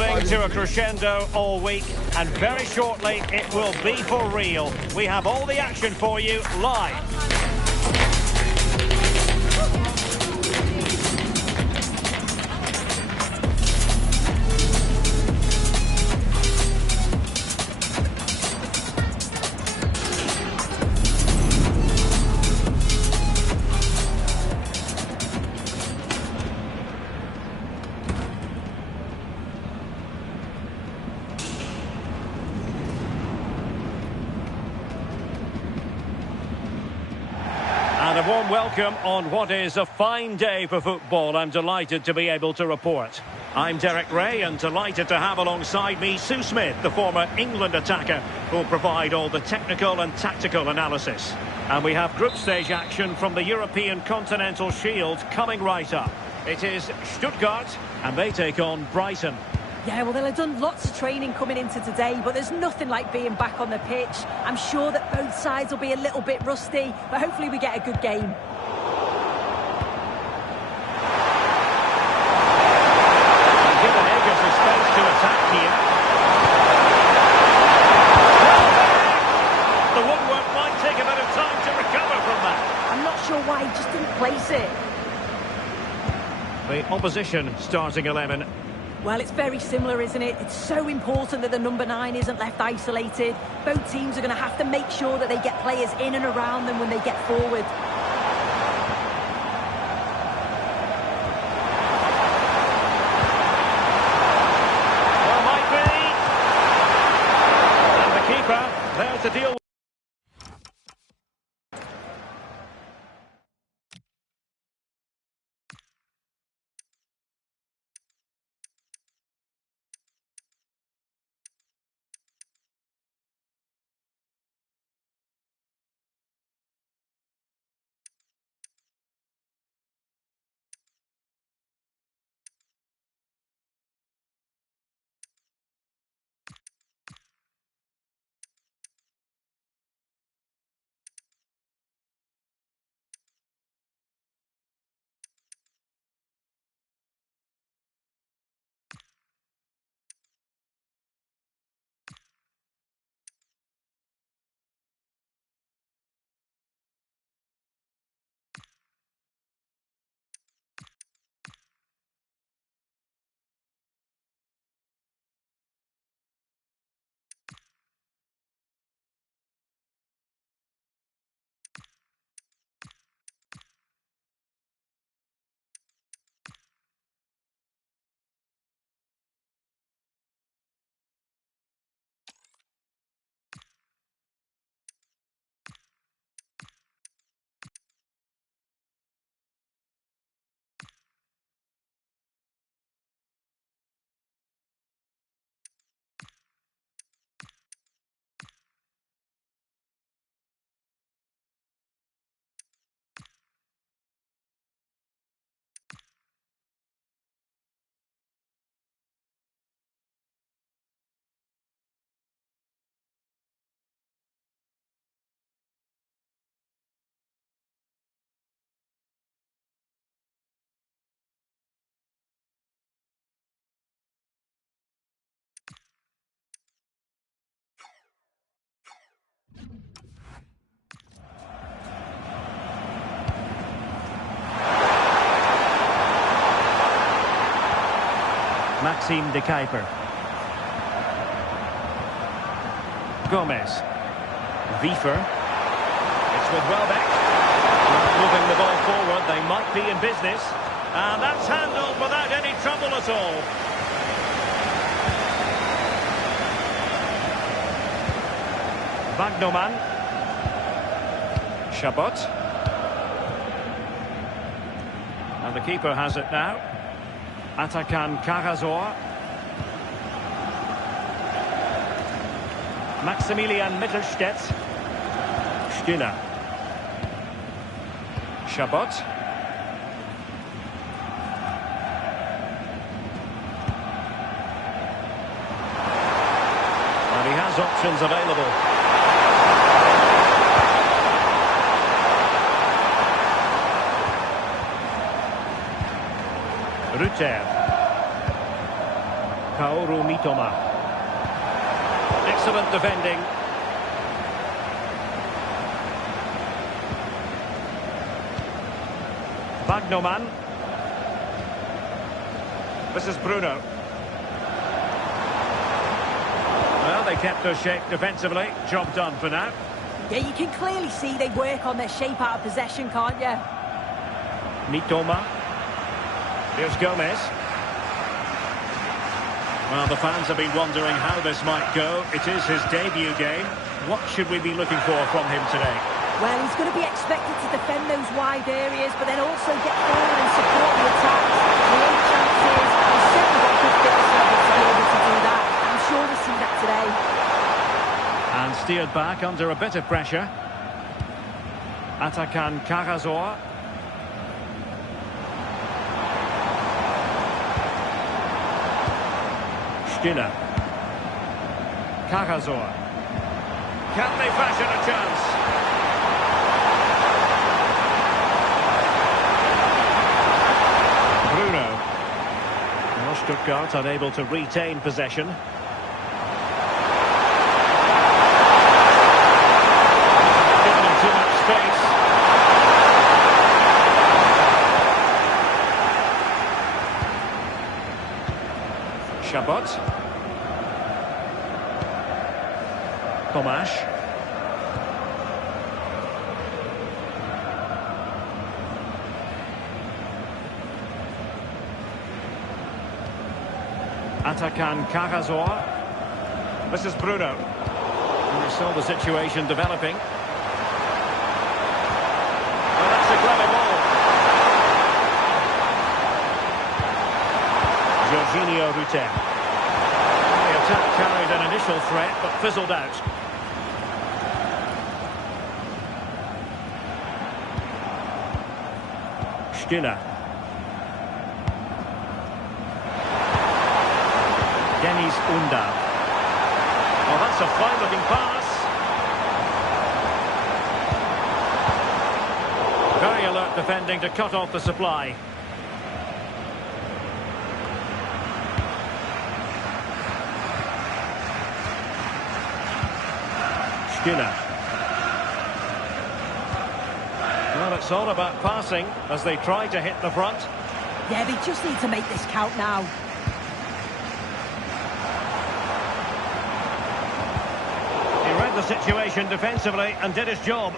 building to a crescendo all week, and very shortly it will be for real. We have all the action for you live. And a warm welcome on what is a fine day for football. I'm delighted to be able to report. I'm Derek Ray and delighted to have alongside me Sue Smith, the former England attacker, who will provide all the technical and tactical analysis. And we have group stage action from the European Continental Shield coming right up. It is Stuttgart and they take on Brighton. Yeah, well, they'll have done lots of training coming into today, but there's nothing like being back on the pitch. I'm sure that both sides will be a little bit rusty, but hopefully we get a good game. Given Eggers the space to attack here. The woodwork might take a bit of time to recover from that. I'm not sure why he just didn't place it. The opposition starting 11. Well, it's very similar, isn't it? It's so important that the number 9 isn't left isolated. Both teams are going to have to make sure that they get players in and around them when they get forward. Well, might be. And the keeper there to deal with. Maxime de Kuiper. Gomez. Wiefer. It's with Welbeck. Moving the ball forward, they might be in business. And that's handled without any trouble at all. Wagnerman. Chabot. And the keeper has it now. Atakan Karazor. Maximilian Mittelstädt. Stiller. Chabot. And he has options available. Rutter. Kaoru Mitoma. Excellent defending. Bagnoman. This is Bruno. Well, they kept their shape defensively. Job done for now. Yeah, you can clearly see they work on their shape out of possession, can't you? Mitoma. Here's Gomez. Well, the fans have been wondering how this might go. It is his debut game. What should we be looking for from him today? Well, he's going to be expected to defend those wide areas, but then also get forward and support the attacks, create chances. He's certainly got good fitness level to be able to do that. I'm sure we'll see that today. And steered back under a bit of pressure. Atakan Karazor. Stiller. Karazor. Can they fashion a chance? Bruno. Well, Stuttgart unable to retain possession. Given him too much space. Chabot. Tomasz. Atakan Karazor. This is Bruno. And we saw the situation developing. Well, that's a clever ball. Jorginho Rutten. The attack carried an initial threat, but fizzled out. Stiller. Dennis Unda. Oh, that's a fine-looking pass. Very alert defending to cut off the supply. Stiller. Well, it's all about passing as they try to hit the front. Yeah, they just need to make this count now. He read the situation defensively and did his job.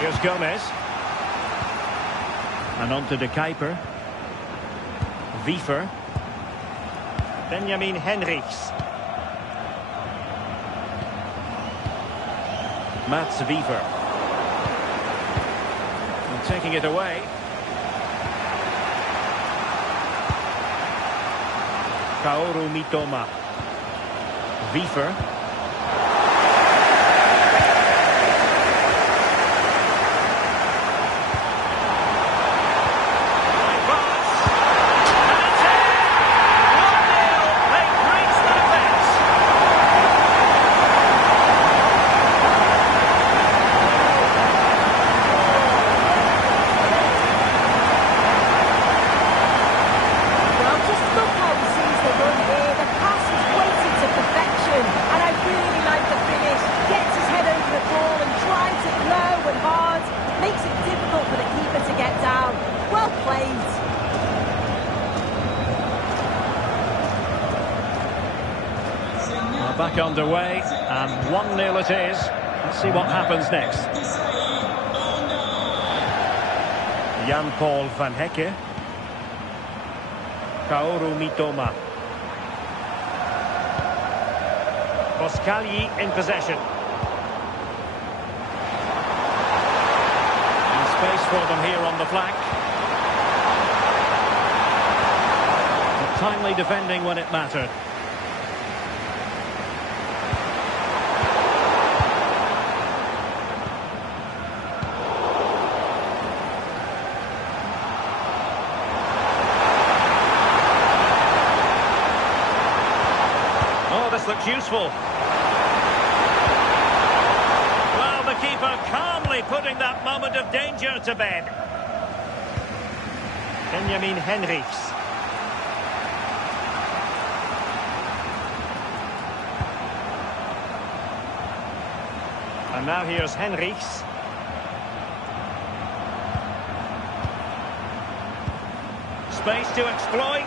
Here's Gomez. And on to De Kuiper. Wiefer. Benjamin Henrichs. Mats Wiefer. And taking it away. Kaoru Mitoma. Wiefer. Back underway, and 1-0 it is. Let's see what happens next. Jan-Paul van Hecke. Kaoru Mitoma. Boskali in possession. And space for them here on the flank. But timely defending when it mattered. looks useful. Well, the keeper calmly putting that moment of danger to bed. Benjamin Henrichs. And now here's Henrichs. Space to exploit.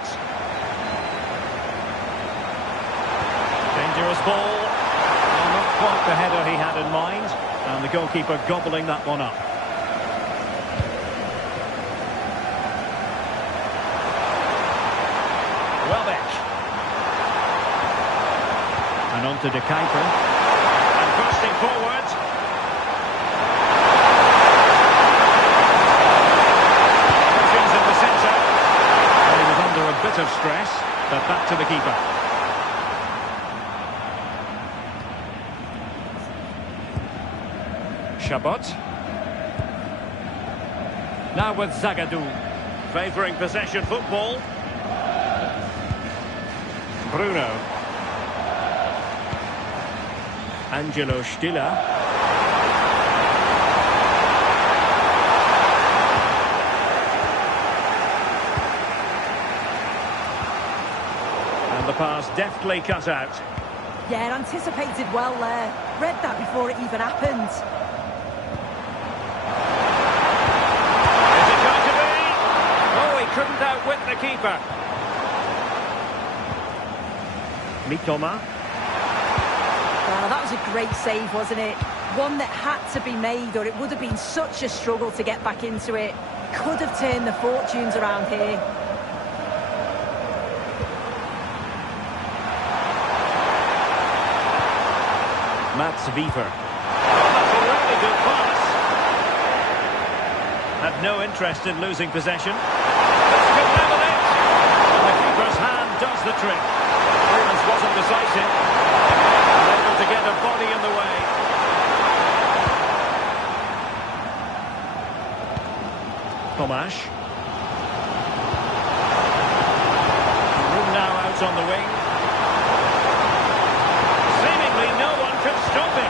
Dangerous ball. Well, not quite the header he had in mind. And the goalkeeper gobbling that one up. Welbeck. And on to De Kuyper. And bursting forward. Options in the centre. Well, he was under a bit of stress, but back to the keeper. Chabot. Now with Zagadou. Favouring possession football. Bruno. Angelo Stiller. And the pass deftly cut out. Yeah, anticipated well there. Read that before it even happened. Is it going to be? Oh, he couldn't outwit the keeper. Mitoma. Well, that was a great save, wasn't it? One that had to be made, or it would have been such a struggle to get back into it. Could have turned the fortunes around here. Mats Wiever. Oh, that's a really good pass. Had no interest in losing possession. This could level it. And the keeper's hand does the trick. Performance wasn't decisive. Unable to get a body in the way. Tomasz. Room now out on the wing. Seemingly no one can stop him.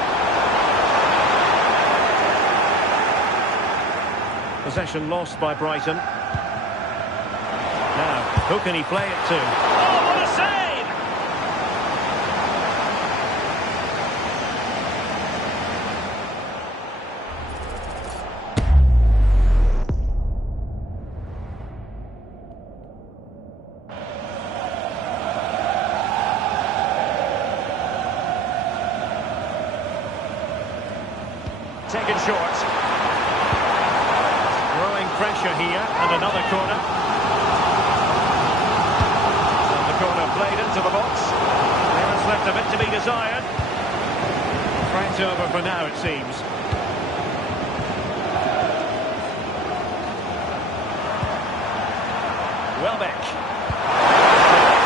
Possession lost by Brighton. Now, who can he play it to? Oh, what a save! Taken short. Growing pressure here, and another corner. And the corner played into the box. There's left a bit to be desired. Threat over for now, it seems. Welbeck.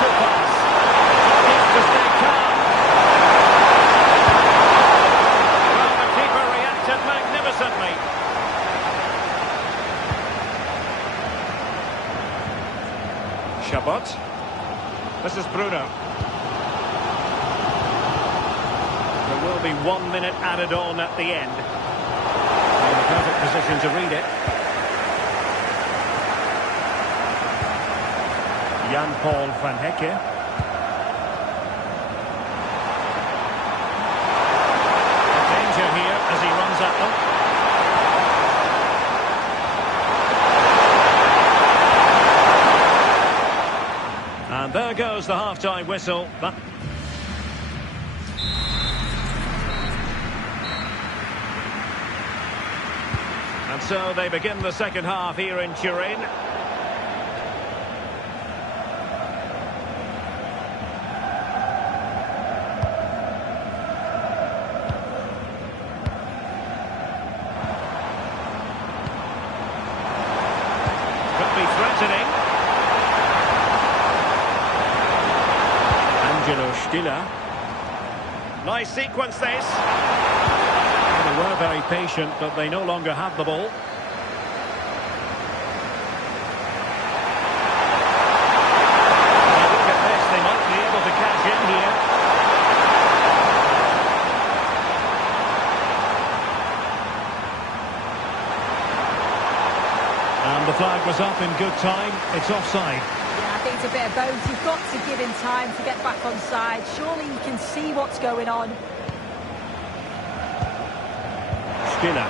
Good pass. Needs to stay calm. Magnificently. Chabot. This is Bruno. There will be 1 minute added on at the end. In the perfect position to read it. Jan-Paul van Hecke. Danger here as he runs at them. And there goes the half-time whistle. And so they begin the second half here in Turin. Could be threatening. Angelo Stiller. Nice sequence this. Well, they were very patient, but they no longer have the ball. Now look at this, they might be able to cash in here. was up in good time. It's offside. Yeah, I think it's a bit of both. You've got to give him time to get back on side. Surely he can see what's going on. Skinner.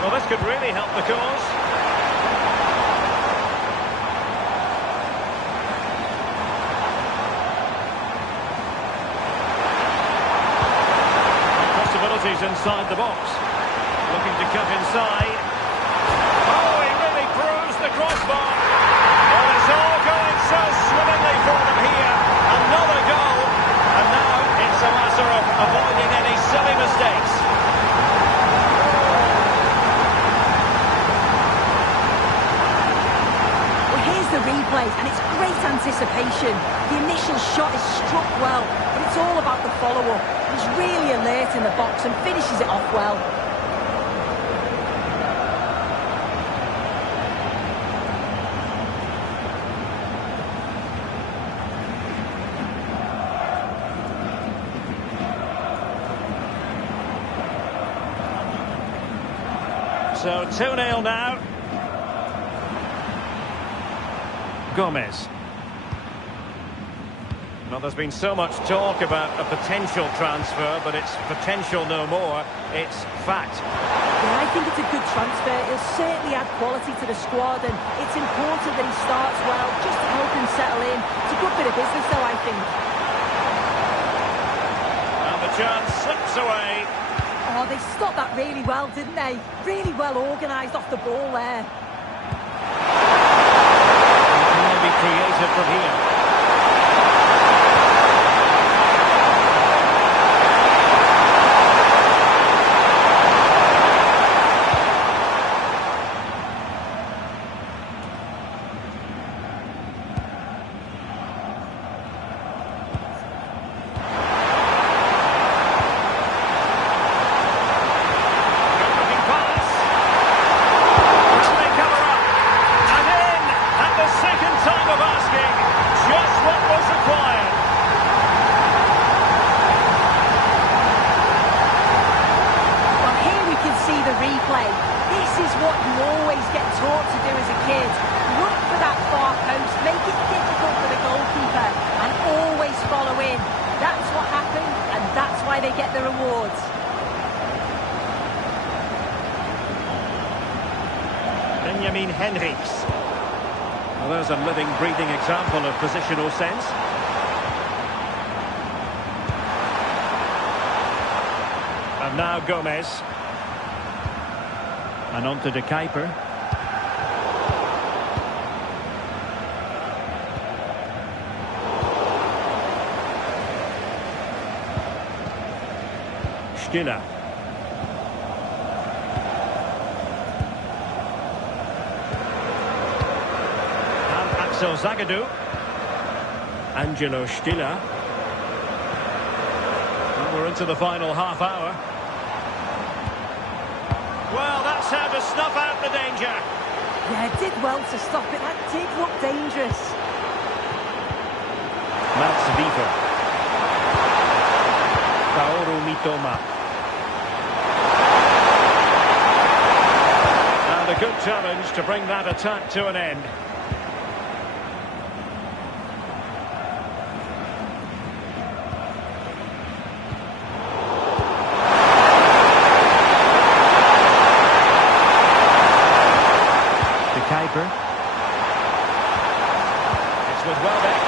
Well, this could really help the cause. Possibilities inside the box. Looking to cut inside. Oh, he really bruised the crossbar. Well, it's all going so swimmingly for them here. Another goal. And now it's a matter of avoiding any silly mistakes. The replay, and it's great anticipation. The initial shot is struck well, but it's all about the follow-up. He's really alert in the box and finishes it off well. So 2-0 now. Gomez. Well, there's been so much talk about a potential transfer, but it's potential no more. It's fact. Yeah, I think it's a good transfer. He'll certainly add quality to the squad, and it's important that he starts well, just to help him settle in. It's a good bit of business, though, I think. And the chance slips away. Oh, they stopped that really well, didn't they? Really well organised off the ball there. Created from here. They get the rewards. Benjamin Henrichs. Well, there's a living, breathing example of positional sense. And now Gomez. And on to De Kuiper. Skinner. And Axel Zagadou. Angelo Stiller. And we're into the final half hour. Well, that's how to snuff out the danger. Yeah, did well to stop it. That did look dangerous. Mats Wiever. Kaoru Mitoma. And a good challenge to bring that attack to an end. De Kuiper. It's with Welbeck.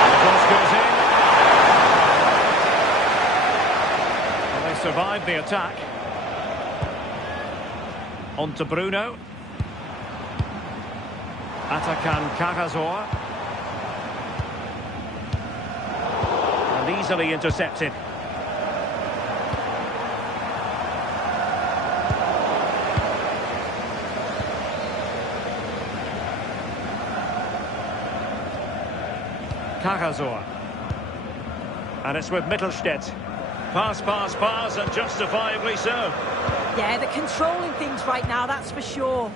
The cross goes in. Well, they survived the attack. On to Bruno. Atakan Karasor. And easily intercepted. Karasor. And it's with Mittelstädt. Pass, pass, pass, and justifiably so. Yeah, they're controlling things right now, that's for sure.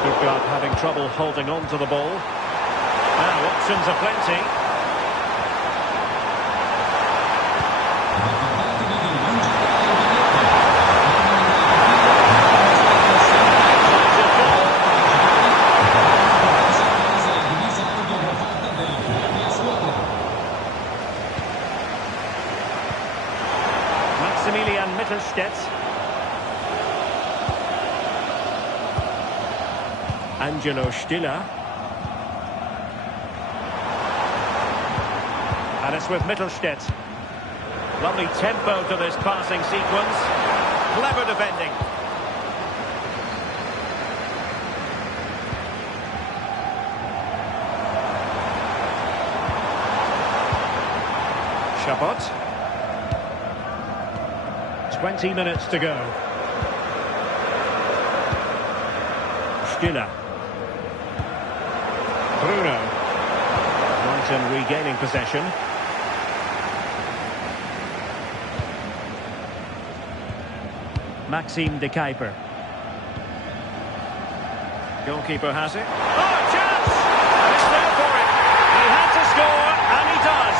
Stuttgart having trouble holding on to the ball. Now, options are plenty. Stiller. And it's with Mittelstädt. Lovely tempo to this passing sequence. Clever defending. Chabot. 20 minutes to go. Stiller. Bruno. Brighton regaining possession. Maxime de Kuiper. Goalkeeper has it. Oh, chance! And it's there for him. He had to score, and he does.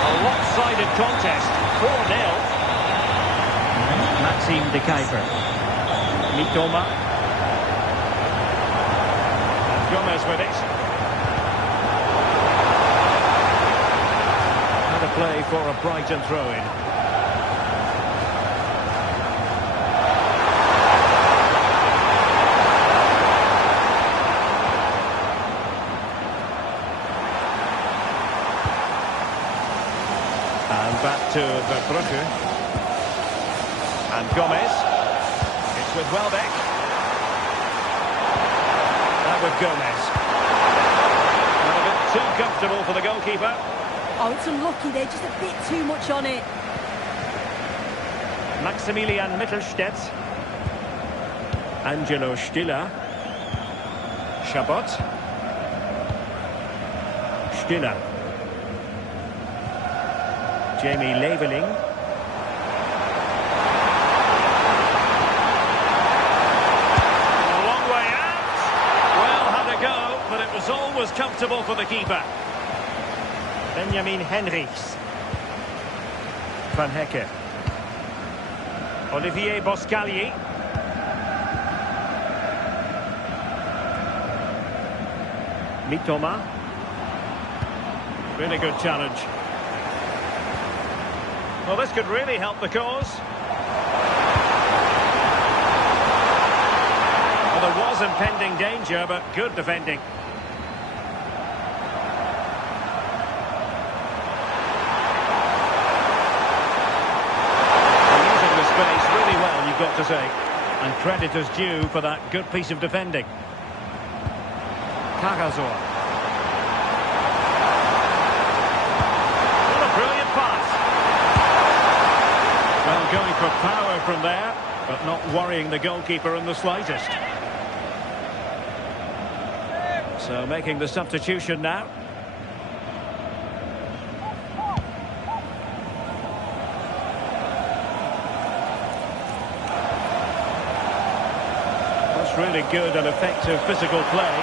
A lopsided contest, 4-0. Maxime de Kuiper. Mitoma. And Gomez with it. Play for a Brighton throw-in. And back to Verbrugge. And Gomez. It's with Welbeck. That with Gomez. Not a bit too comfortable for the goalkeeper. Oh, it's unlucky. They're just a bit too much on it. Maximilian Mittelstädt. Angelo Stiller. Chabot. Stiller. Jamie Leveling. A long way out. Well, had a go, but it was always comfortable for the keeper. Benjamin Henrichs. Van Hecke. Olivier Boscagli. Mitoma. Really good challenge. Well, this could really help the cause. Well, there was impending danger, but good defending. Got to say, and credit is due for that good piece of defending. Cagazor. What a brilliant pass. Well, going for power from there, but not worrying the goalkeeper in the slightest. So making the substitution now. Really good and effective physical play.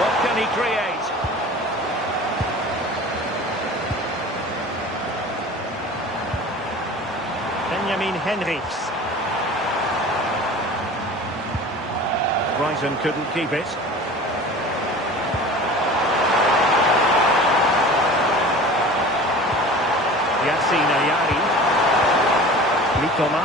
What can he create? Benjamin Henrichs. Brighton couldn't keep it. Yassine Ayari. Mitoma.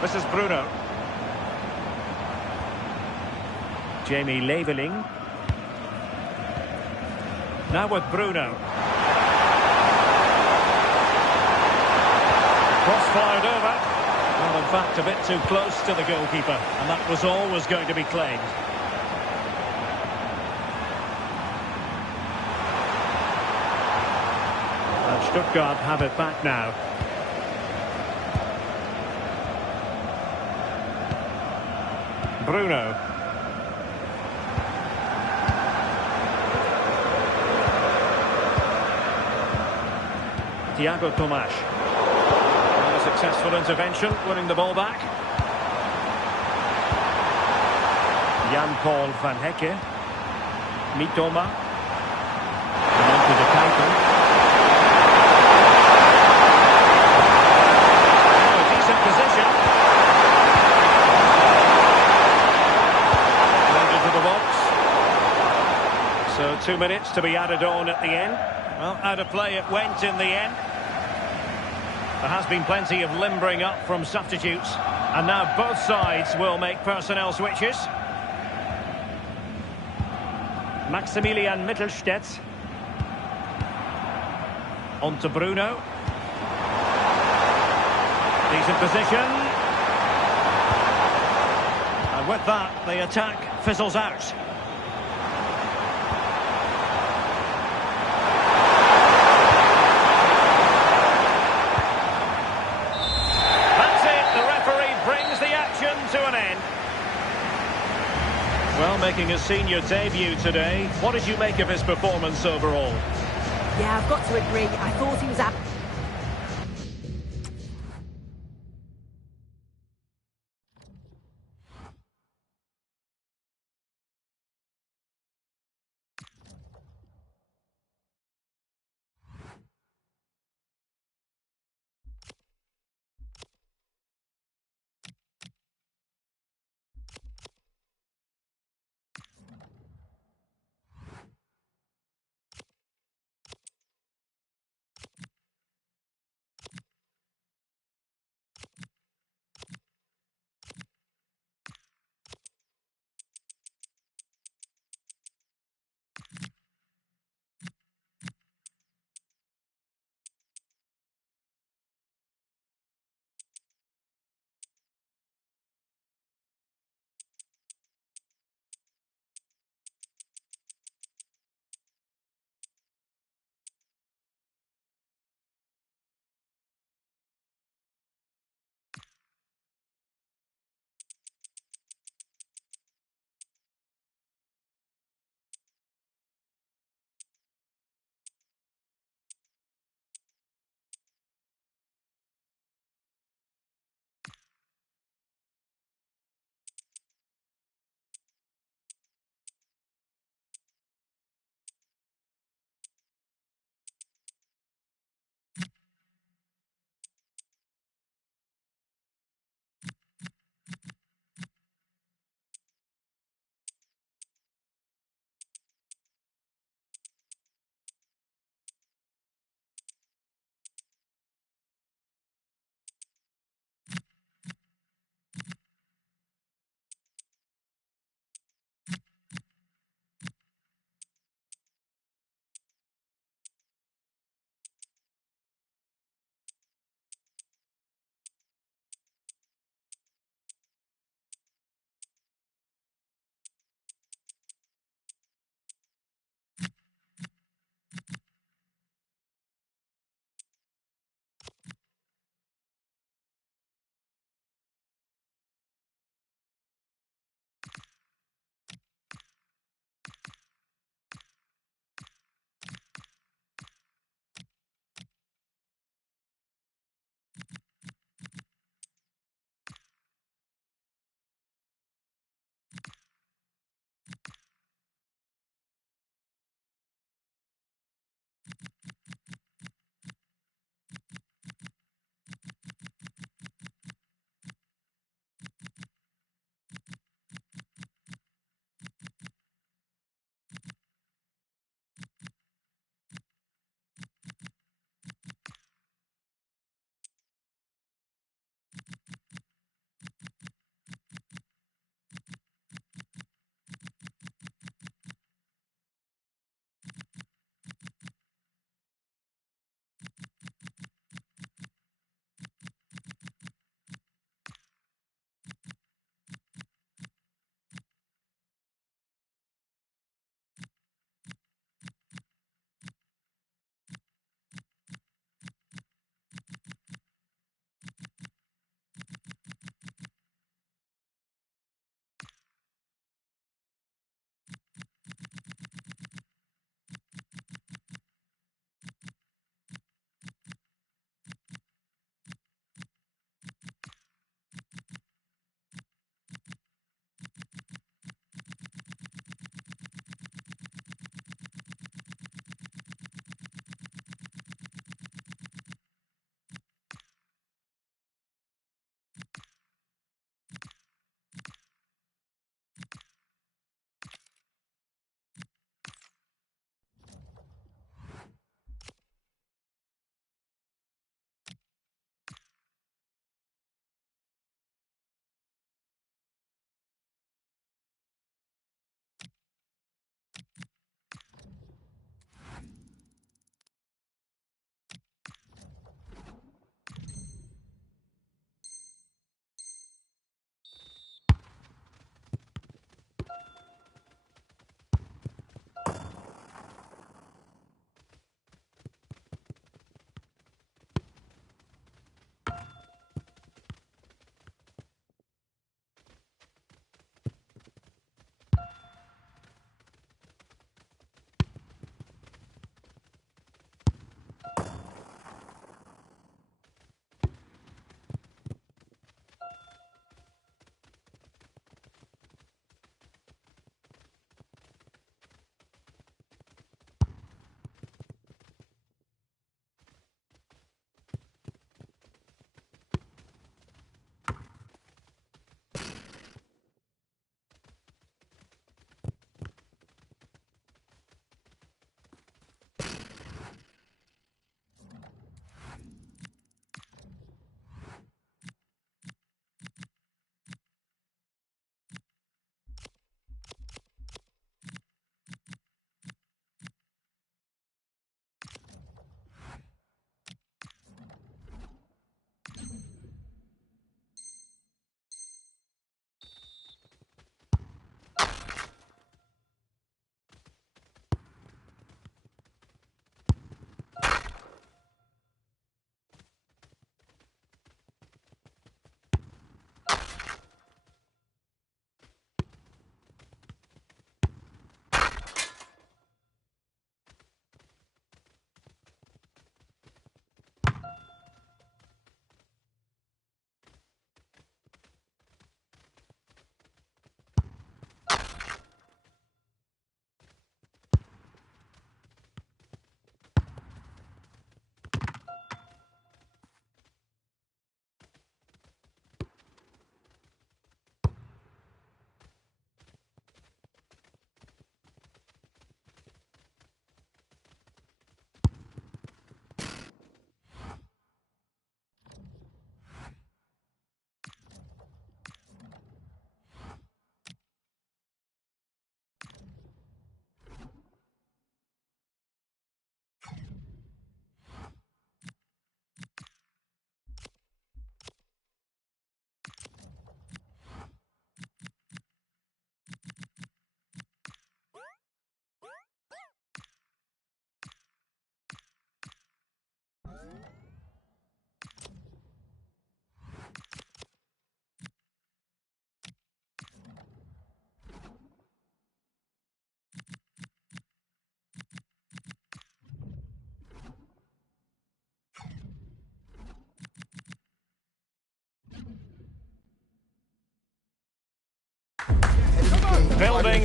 This is Bruno. Jamie Leveling. Now with Bruno. Cross fired over. Well, in fact, a bit too close to the goalkeeper. And that was always going to be claimed. And Stuttgart have it back now. Bruno. Thiago Tomas. And a successful intervention, winning the ball back. Jan-Paul van Hecke. Mitoma. And on to the counter. Oh, a decent position. minutes to be added on at the end. Well, out of play it went in the end. There has been plenty of limbering up from substitutes. And now both sides will make personnel switches. Maximilian Mittelstädt. On to Bruno. Decent position. And with that, the attack fizzles out. That's it. The referee brings the action to an end. Well, making his senior debut today, what did you make of his performance overall? Yeah, I've got to agree. I thought he was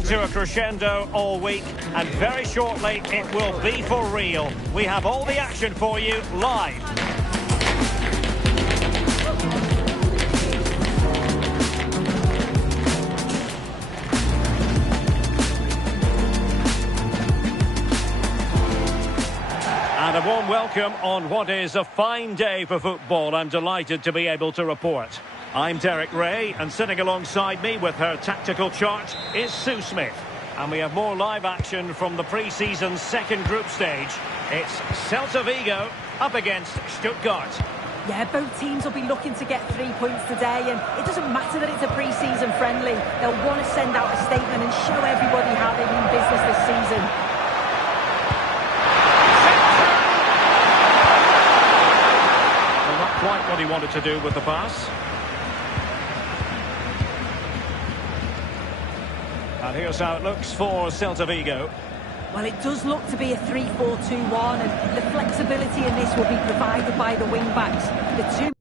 to a crescendo all week, and very shortly it will be for real. We have all the action for you live. And a warm welcome on what is a fine day for football. I'm delighted to be able to report. I'm Derek Ray, and sitting alongside me with her tactical chart is Sue Smith. And we have more live action from the pre-season second group stage. It's Celta Vigo up against Stuttgart. Yeah, both teams will be looking to get 3 points today, and it doesn't matter that it's a pre-season friendly. They'll want to send out a statement and show everybody how they mean business this season. Quite what he wanted to do with the pass. And here's how it looks for Celta Vigo. Well, it does look to be a 3-4-2-1, and the flexibility in this will be provided by the wing-backs. The two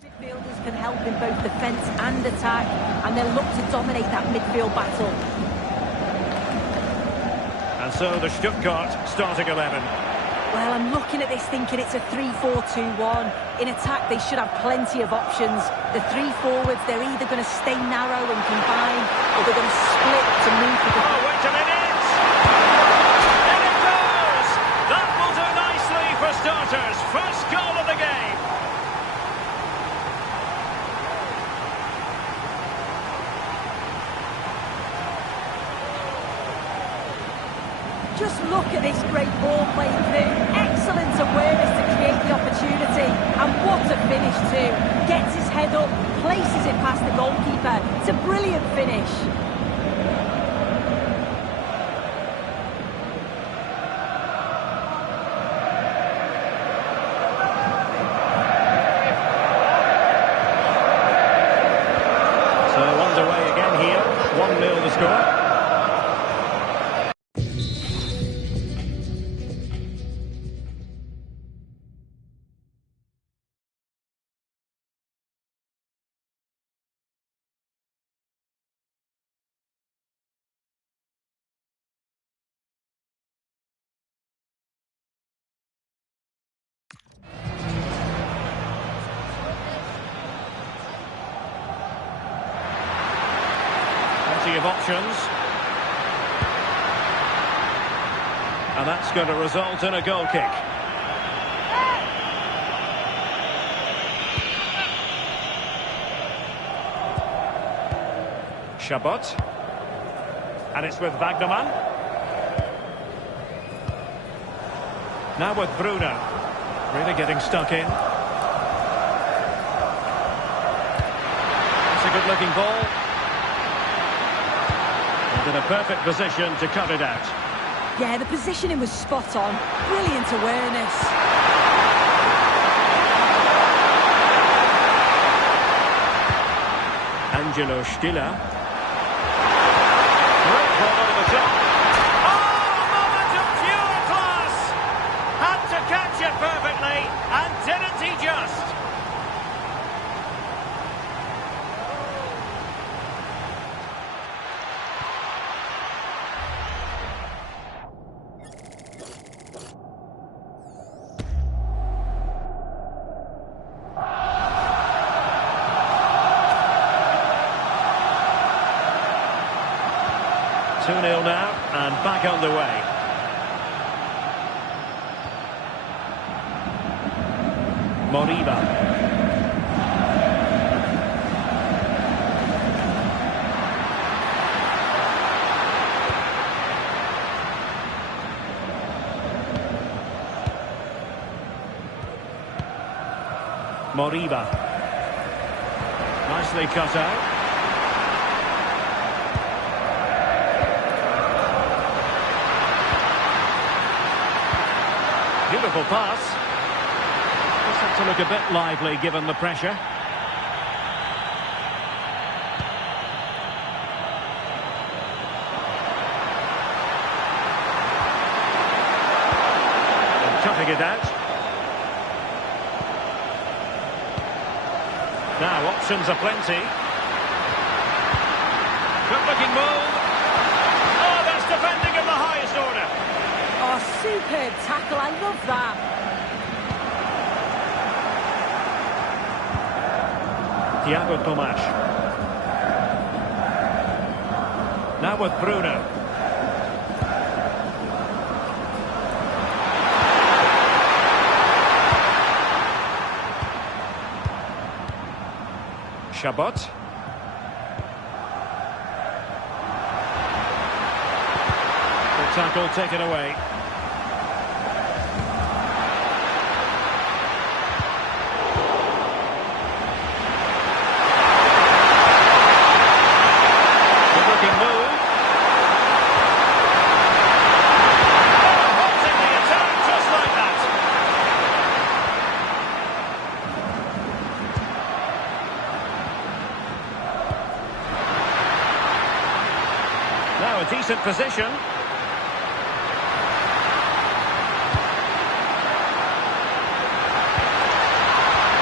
midfielders can help in both defence and attack, and they'll look to dominate that midfield battle. And so the Stuttgart starting 11. Well, I'm looking at this thinking it's a 3-4-2-1. In attack, they should have plenty of options. The three forwards, they're either going to stay narrow and combine, or they're going to split to move to the... Oh, wait a minute! And it goes! That will do nicely for starters. First goal of the game. Just look at this great ball playing through. Excellent awareness to create the opportunity. And what a finish too. Gets his head up, places it past the goalkeeper. It's a brilliant finish. So underway again here. 1-0 the score. Of options, and that's going to result in a goal kick. Chabot, and it's with Wagnerman. Now with Bruno, really getting stuck in. It's a good-looking ball. In a perfect position to cut it out. Yeah, the positioning was spot on. Brilliant awareness. Angelo Stiller. Great ball over the top. Oh, a moment of pure class! Had to catch it perfectly, and didn't he just? Two 2-0 now, and back on the way. Moriba. Moriba. Nicely cut out. Beautiful pass. Just have to look a bit lively given the pressure. And cutting it out. Now options are plenty. Good looking move. Oh, that's defending of the highest order. Oh, superb tackle, I love that. Thiago Tomas. Now with Bruno. Chabot. The tackle taken away. Now a decent position.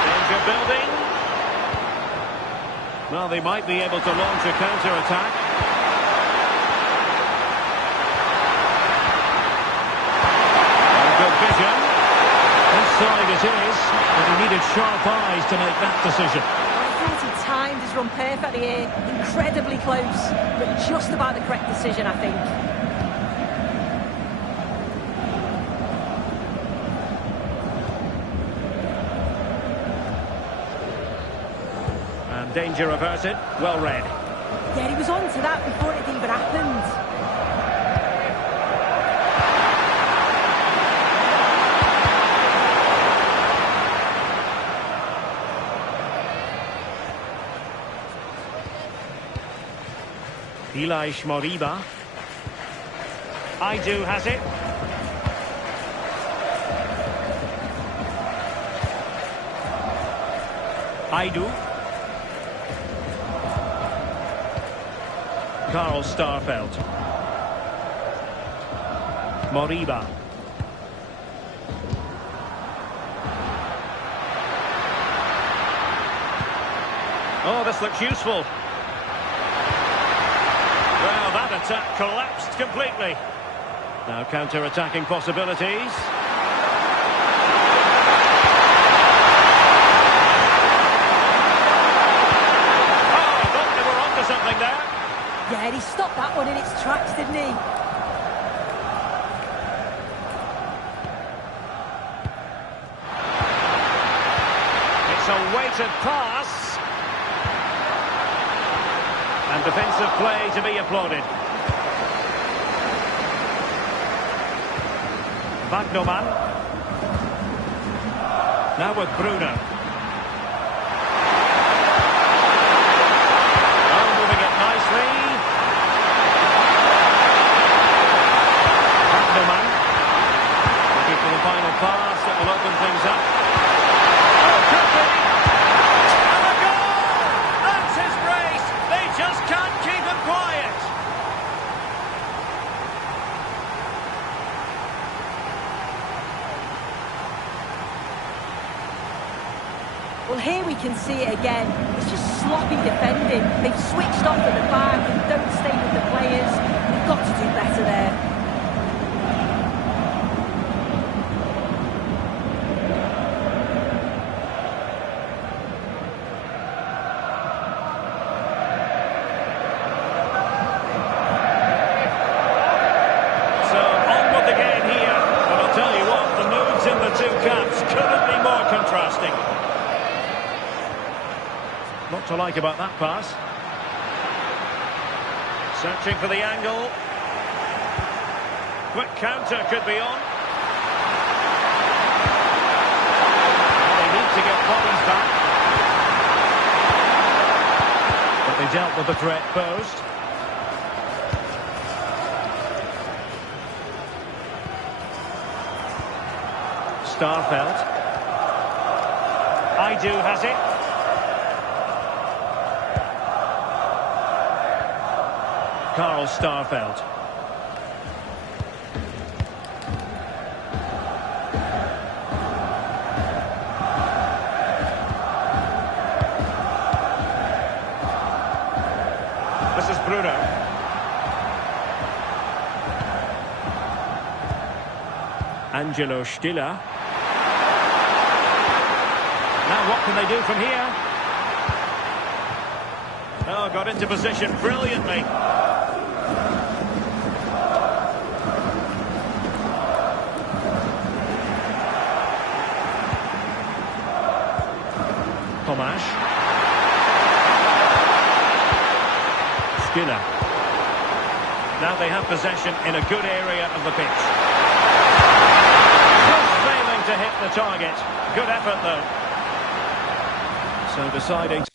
Danger building. Well, they might be able to launch a counter-attack. Good vision. Offside it is, but he needed sharp eyes to make that decision. I thought he timed his run perfectly here. Incredibly close, but just about the correct decision, I think. And danger averted. Well read. Yeah, he was on to that before it even happened. Elias Moriba. Aidu has it. Aidu. Carl Starfelt. Moriba. Oh, this looks useful. Well, that attack collapsed completely. Now counter-attacking possibilities. Oh, I thought they were onto something there. Yeah, he stopped that one in its tracks, didn't he? It's a weighted pass. And defensive play to be applauded. Wagnerman. Now with Bruno. Oh, moving it nicely. Wagnerman. Looking for the final pass that will open things up. Oh, could be. And a goal! That's his brace. Well, here we can see it again. It's just sloppy defending. They've switched off at the back and don't stay with the players. They've got to do better there. So on with the game here. And I'll tell you what, the moods in the two camps couldn't be more contrasting. Lot to like about that pass. Searching for the angle. Quick counter could be on. They need to get bodies back. But they dealt with the threat posed. Starfelt. Idu has it. Carl Starfelt. This is Bruno. Angelo Stiller. Now what can they do from here? Oh, got into position brilliantly. Tomasz. Stiller. Now they have possession in a good area of the pitch. Just failing to hit the target. Good effort though. So deciding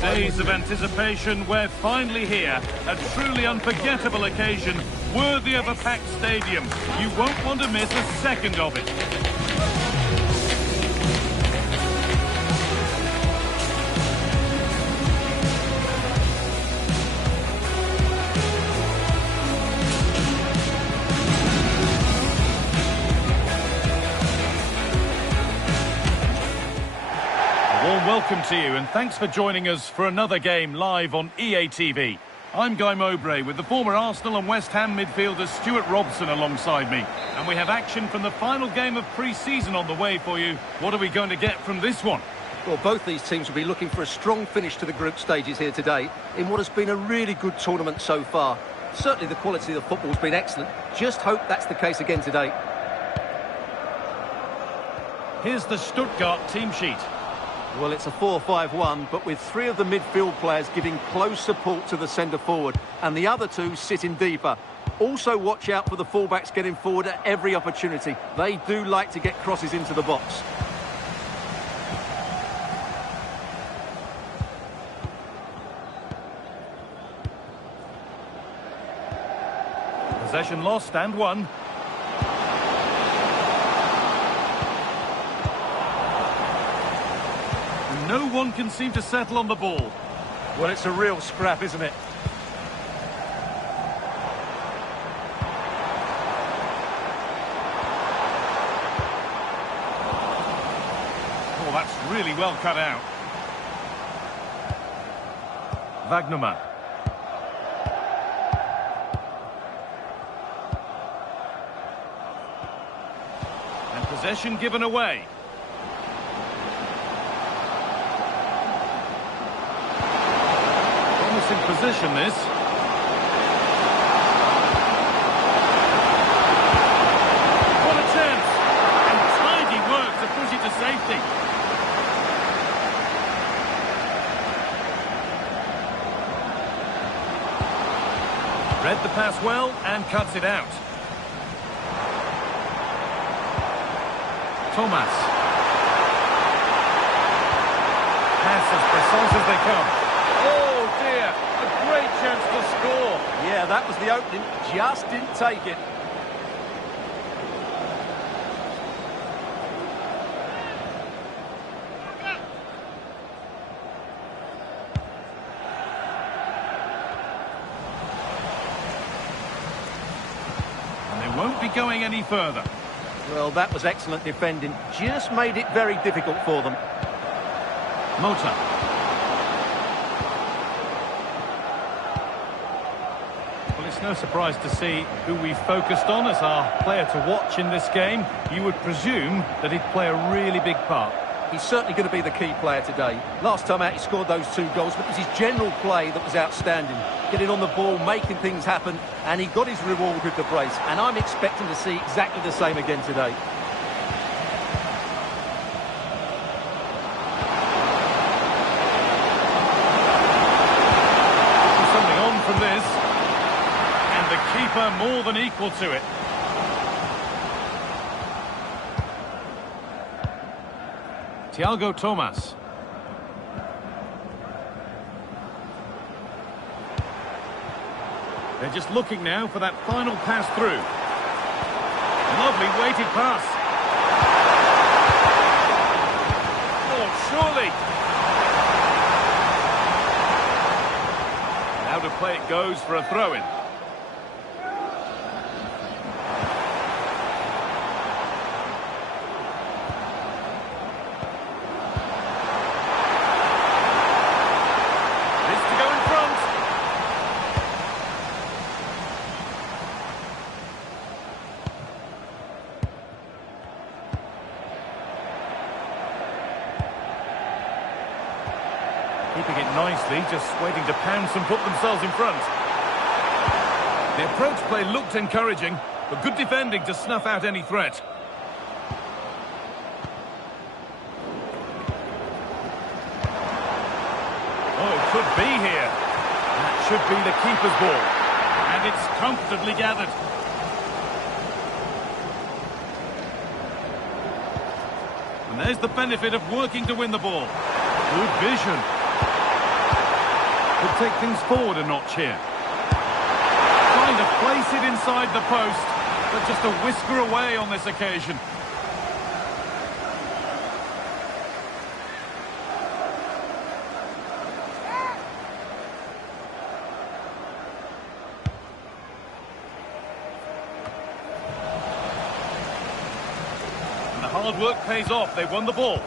Days of anticipation, we're finally here. A truly unforgettable occasion, worthy of a packed stadium. You won't want to miss a second of it. Warm welcome to you, and thanks for joining us for another game live on EA TV. I'm Guy Mowbray with the former Arsenal and West Ham midfielder Stuart Robson alongside me. And we have action from the final game of pre-season on the way for you. What are we going to get from this one? Well, both these teams will be looking for a strong finish to the group stages here today in what has been a really good tournament so far. Certainly the quality of the football has been excellent. Just hope that's the case again today. Here's the Stuttgart team sheet. Well, it's a 4-5-1, but with three of the midfield players giving close support to the centre-forward, and the other two sitting deeper. Also watch out for the fullbacks getting forward at every opportunity. They do like to get crosses into the box. Possession lost and won. No one can seem to settle on the ball. Well, it's a real scrap, isn't it? Oh, that's really well cut out. Wagnerman. And possession given away. In position, this. What a chance! And tidy work to push it to safety. Read the pass well and cuts it out. Thomas. Pass as precise as they come. Oh dear, a great chance to score. Yeah, that was the opening, just didn't take it. And they won't be going any further. Well, that was excellent defending, just made it very difficult for them. Mota. It's no surprise to see who we focused on as our player to watch in this game. You would presume that he'd play a really big part. He's certainly going to be the key player today. Last time out he scored those 2 goals, but it was his general play that was outstanding. Getting on the ball, making things happen, and he got his reward with the brace. And I'm expecting to see exactly the same again today. Something on from this. The keeper more than equal to it. Thiago Thomas. They're just looking now for that final pass through. Lovely weighted pass. Oh, surely. Out of play it goes for a throw-in. Keeping it nicely, just waiting to pounce and put themselves in front. The approach play looked encouraging, but good defending to snuff out any threat. Oh, it could be here. That should be the keeper's ball. And it's comfortably gathered. And there's the benefit of working to win the ball. Good vision. Could take things forward a notch here. Trying to place it inside the post, but just a whisker away on this occasion. And the hard work pays off. They've won the ball.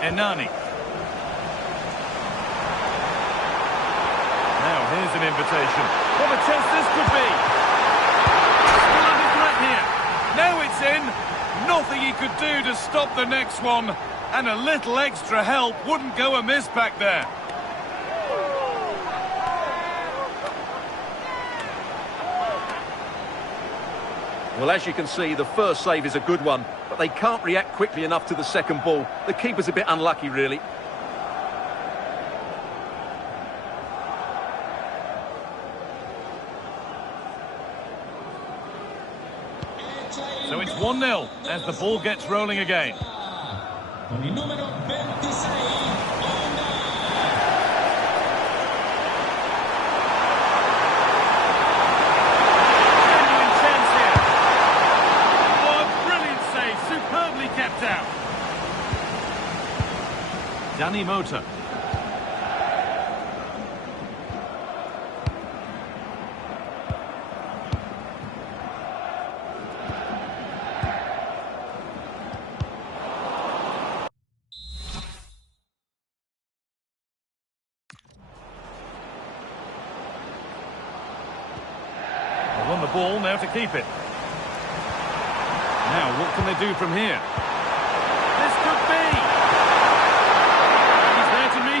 Enani. Now here's an invitation. What a chance this could be. Still under threat here. Now it's in. Nothing he could do to stop the next one. And a little extra help wouldn't go amiss back there. Well, as you can see, the first save is a good one, but they can't react quickly enough to the second ball. The keeper's a bit unlucky, really. So it's 1-0 as the ball gets rolling again. Danny Mota. They won the ball, now to keep it. Now, what can they do from here? This could be!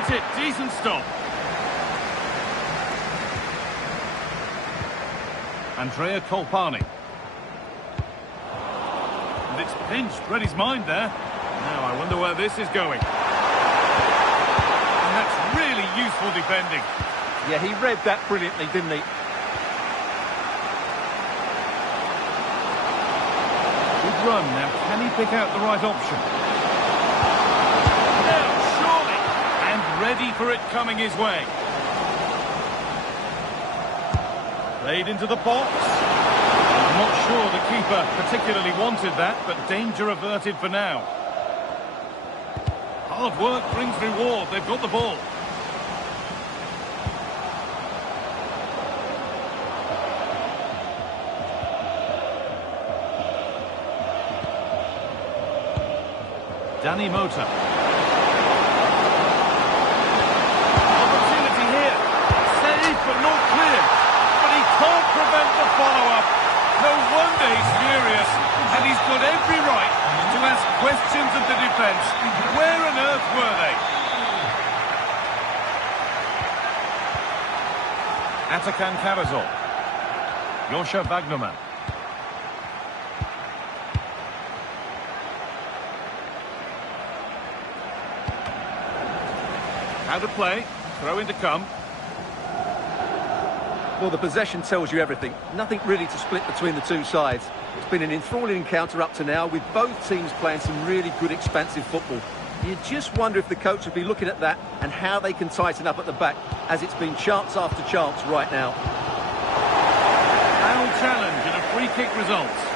It. Decent stop. Andrea Colpani. And it's pinched. Read his mind there. Now I wonder where this is going. And that's really useful defending. Yeah, he read that brilliantly, didn't he? Good run. Now can he pick out the right option? Ready for it coming his way. Played into the box. I'm not sure the keeper particularly wanted that, but danger averted for now. Hard work brings reward. They've got the ball. Danny Mota. But not clear. But he can't prevent the follow-up. No wonder he's furious. And he's got every right to ask questions of the defence. Where on earth were they? Atakan Karazor. Josha Bagnoman. How to play. Throw in to come. Well, the possession tells you everything. Nothing really to split between the two sides. It's been an enthralling encounter up to now, with both teams playing some really good expansive football. You just wonder if the coach will be looking at that and how they can tighten up at the back, as it's been chance after chance right now. Foul challenge and a free kick results.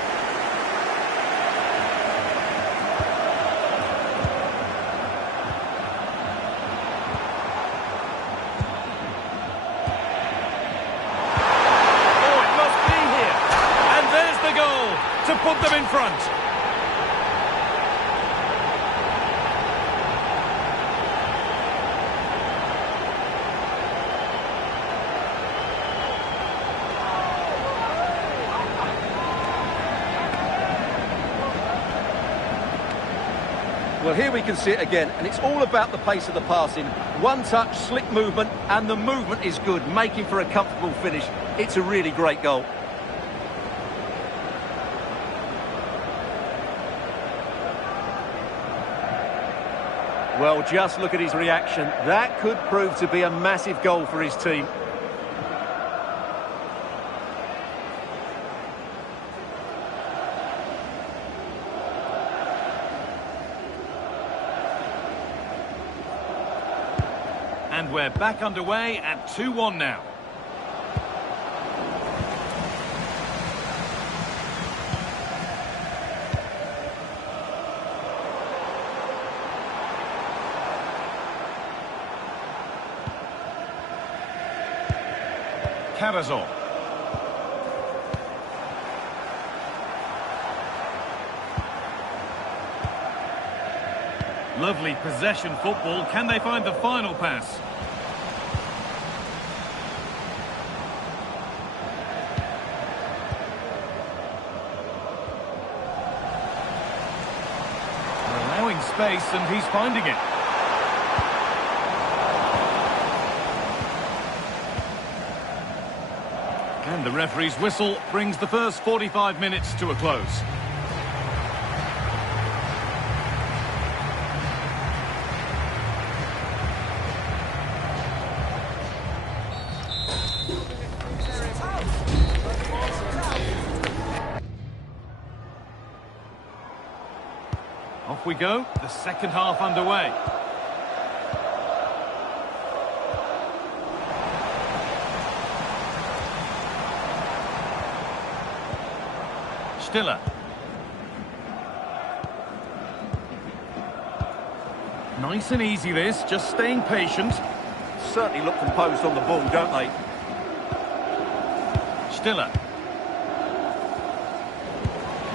To put them in front. Well, here we can see it again, and it's all about the pace of the passing. One touch, slick movement, and the movement is good, making for a comfortable finish. It's a really great goal. Well, just look at his reaction. That could prove to be a massive goal for his team. we're back underway at 2-1 now. Karazor. Lovely possession football. Can they find the final pass? They're allowing space and he's finding it. And the referee's whistle brings the first 45 minutes to a close. Off we go, the second half underway. Stiller. Nice and easy this, just staying patient. Certainly look composed on the ball, don't they? Stiller.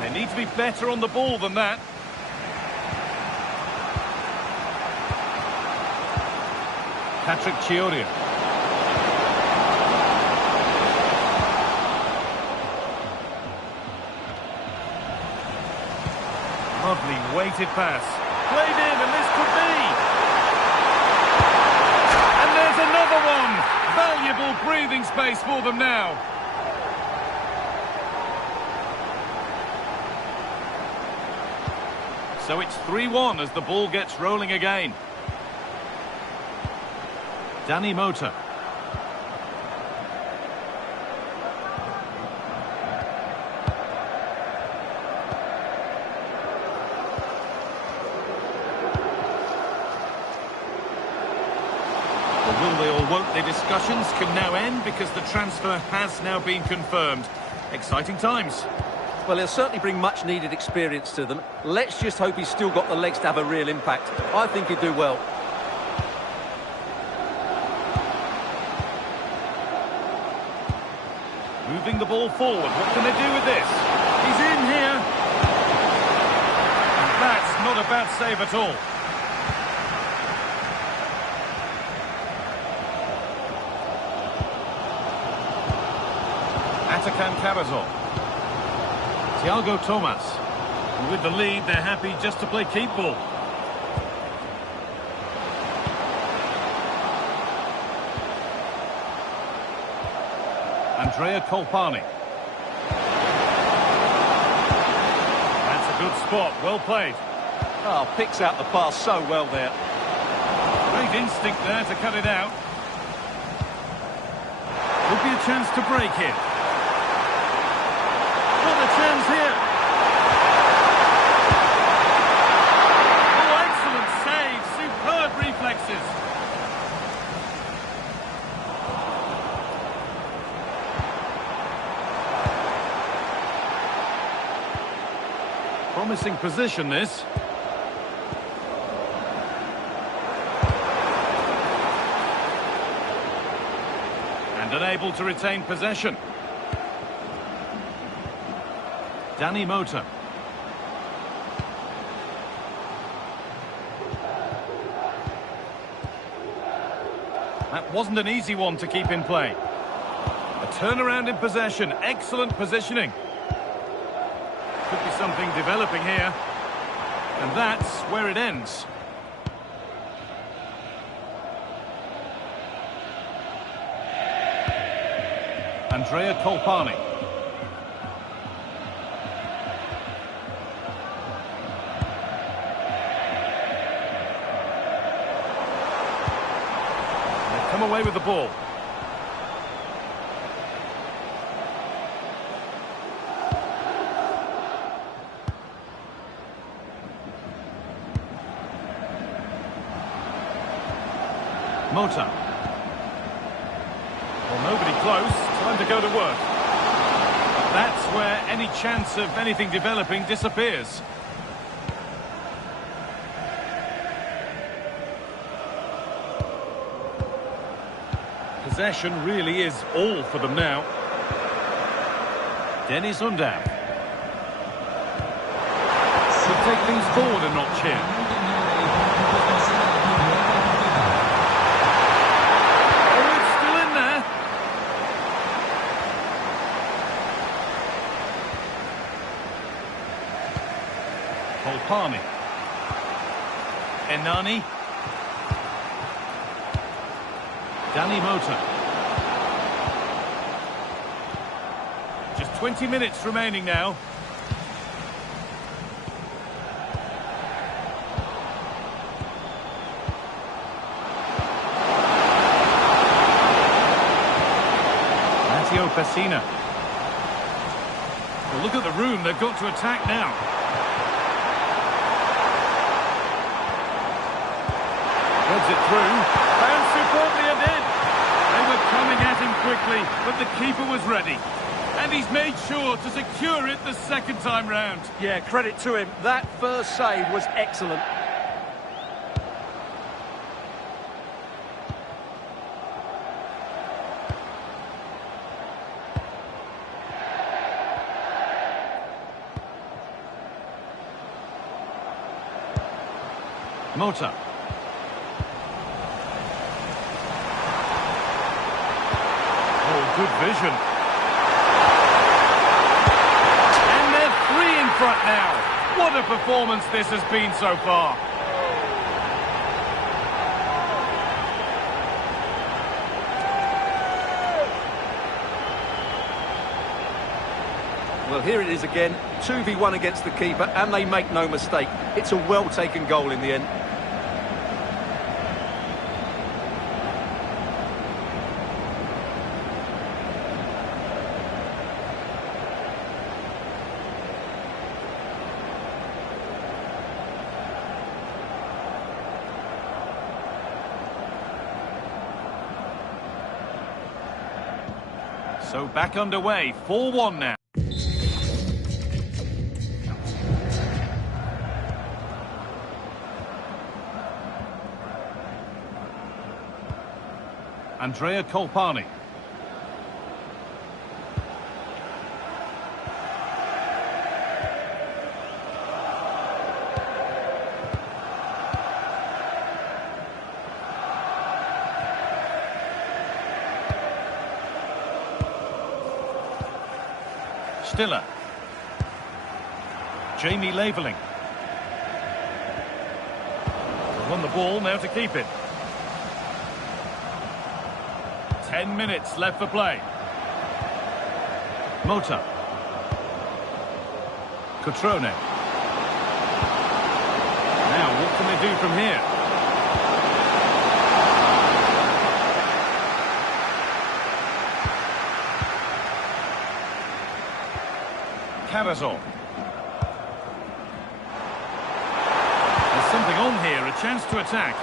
They need to be better on the ball than that. Patrick Chioria. Lovely weighted pass. Played in, and this could be. And there's another one. Valuable breathing space for them now. So it's 3-1 as the ball gets rolling again. Danny Mota. The will they or won't they discussions can now end because the transfer has now been confirmed. Exciting times. Well, he'll certainly bring much needed experience to them. Let's just hope he's still got the legs to have a real impact. I think he'd do well. Moving the ball forward. What can they do with this? He's in here. And that's not a bad save at all. Atakan Karazor. Thiago Thomas. And with the lead, they're happy just to play keep ball. Andrea Colpani. That's a good spot, well played. Oh, picks out the pass so well there. Great instinct there to cut it out. Would be a chance to break here. What a chance here. Oh, excellent save, superb reflexes. Promising position, this. And unable to retain possession. Danny Mota. That wasn't an easy one to keep in play. A turnaround in possession, excellent positioning. Could be something developing here. And that's where it ends. Andrea Colpani. They've come away with the ball. Mota. Well, nobody close. Time to go to work. That's where any chance of anything developing disappears. Possession really is all for them now. Dennis Undav. Could take things forward a notch here. Oh, it's still in there. Kolpani. Enani. Danny Mota. Just 20 minutes remaining now. Matteo Pessina. Well, look at the room they've got to attack now. Heads it through. And superbly it did. They were coming at him quickly, but the keeper was ready. And he's made sure to secure it the second time round. Yeah, credit to him. That first save was excellent. Mota. Oh, good vision. And they're three in front now. What a performance this has been so far. Well, here it is again. 2v1 against the keeper, and they make no mistake. It's a well-taken goal in the end. So back underway, 4-1 now. Andrea Kolpani. Stiller. Jamie Laveling. Won the ball, now to keep it. 10 minutes left for play. Mota. Cotrone. Now, what can they do from here? Carrazol. There's something on here, a chance to attack.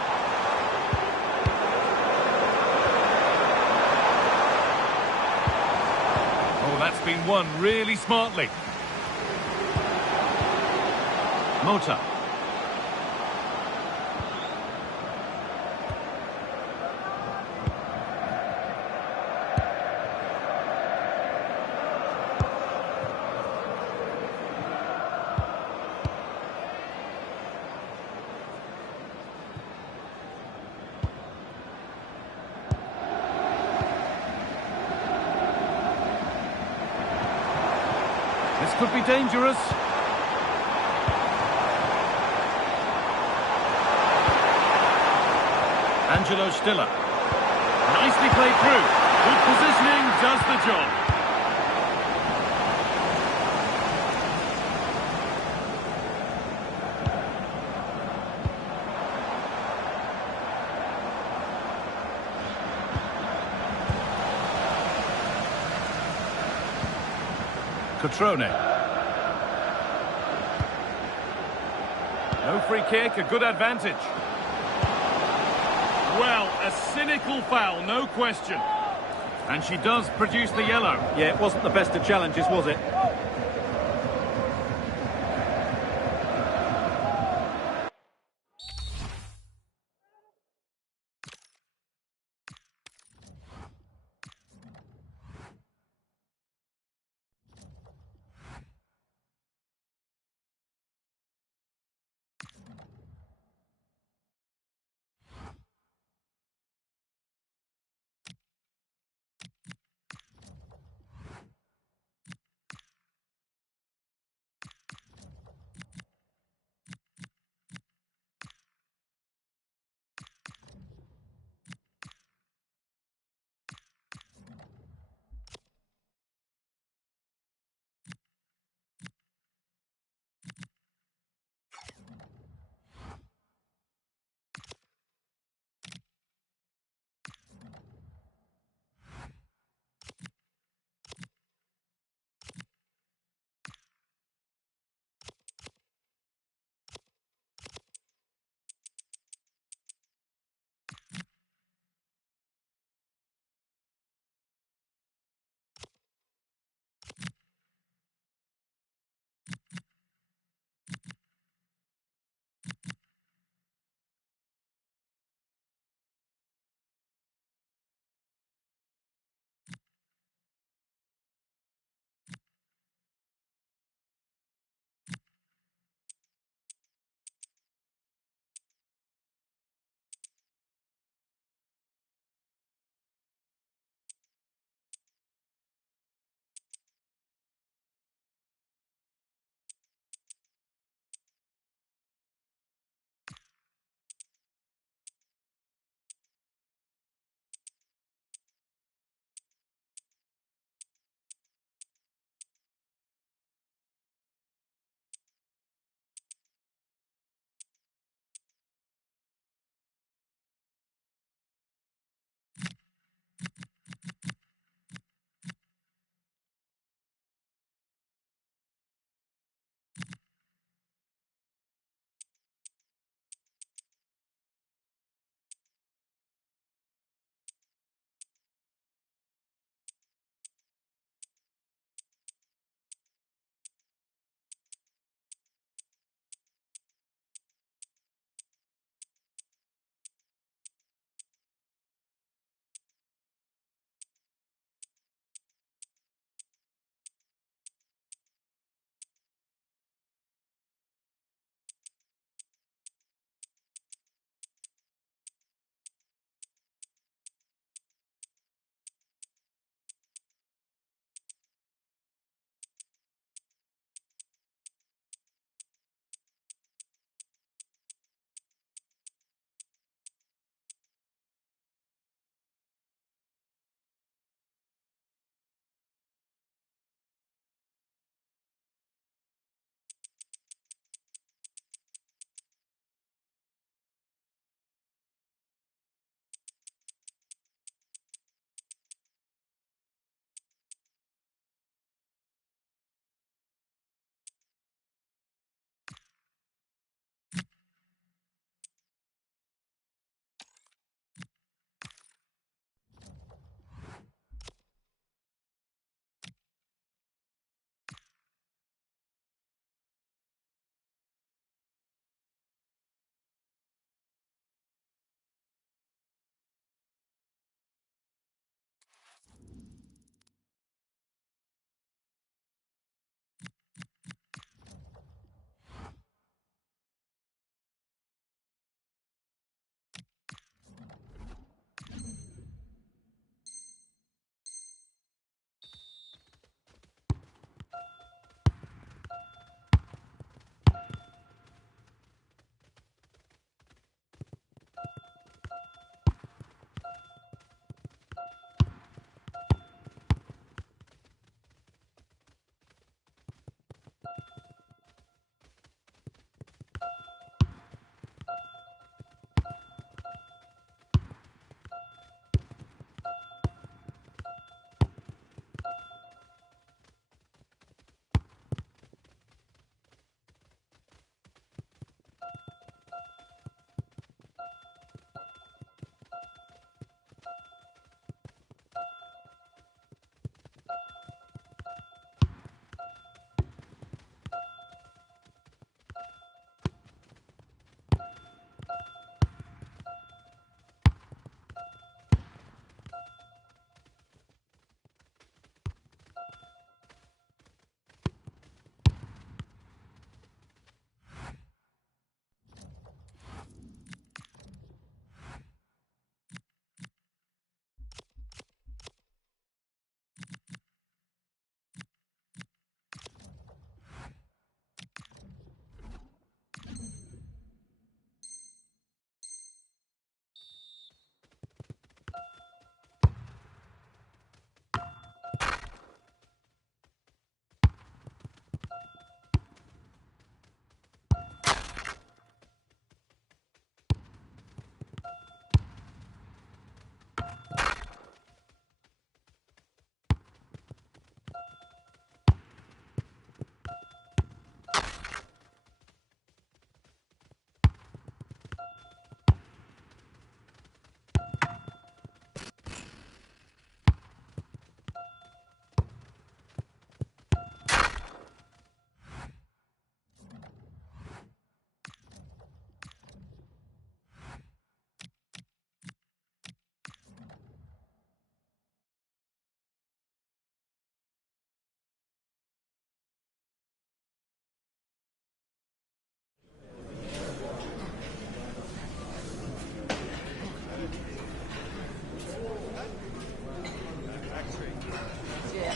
Oh, that's been won really smartly. Mota. This could be dangerous. Angelo Stiller. Nicely played through. Good positioning, does the job. Cotrone. No free kick, a good advantage. Well, a cynical foul, no question. And she does produce the yellow. Yeah, it wasn't the best of challenges, was it? Yeah.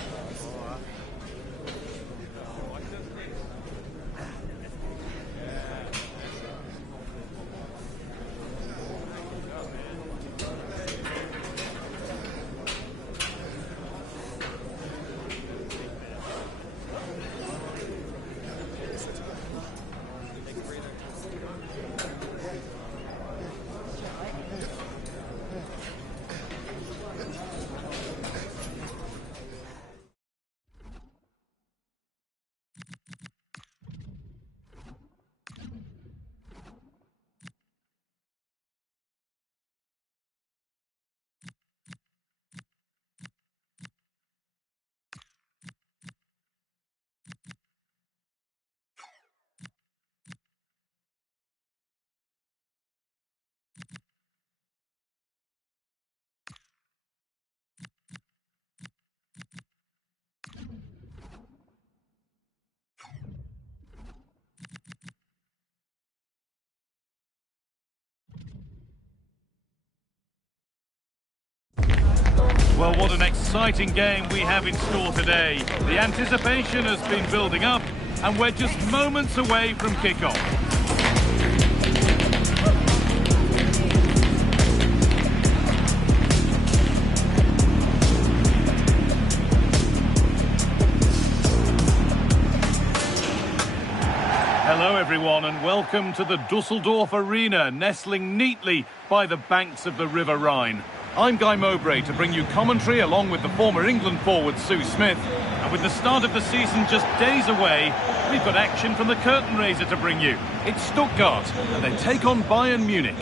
Well, what an exciting game we have in store today. The anticipation has been building up, and we're just moments away from kickoff. Hello everyone and welcome to the Dusseldorf Arena, nestling neatly by the banks of the River Rhine. I'm Guy Mowbray to bring you commentary along with the former England forward Sue Smith. And with the start of the season just days away, we've got action from the curtain raiser to bring you. It's Stuttgart and they take on Bayern Munich.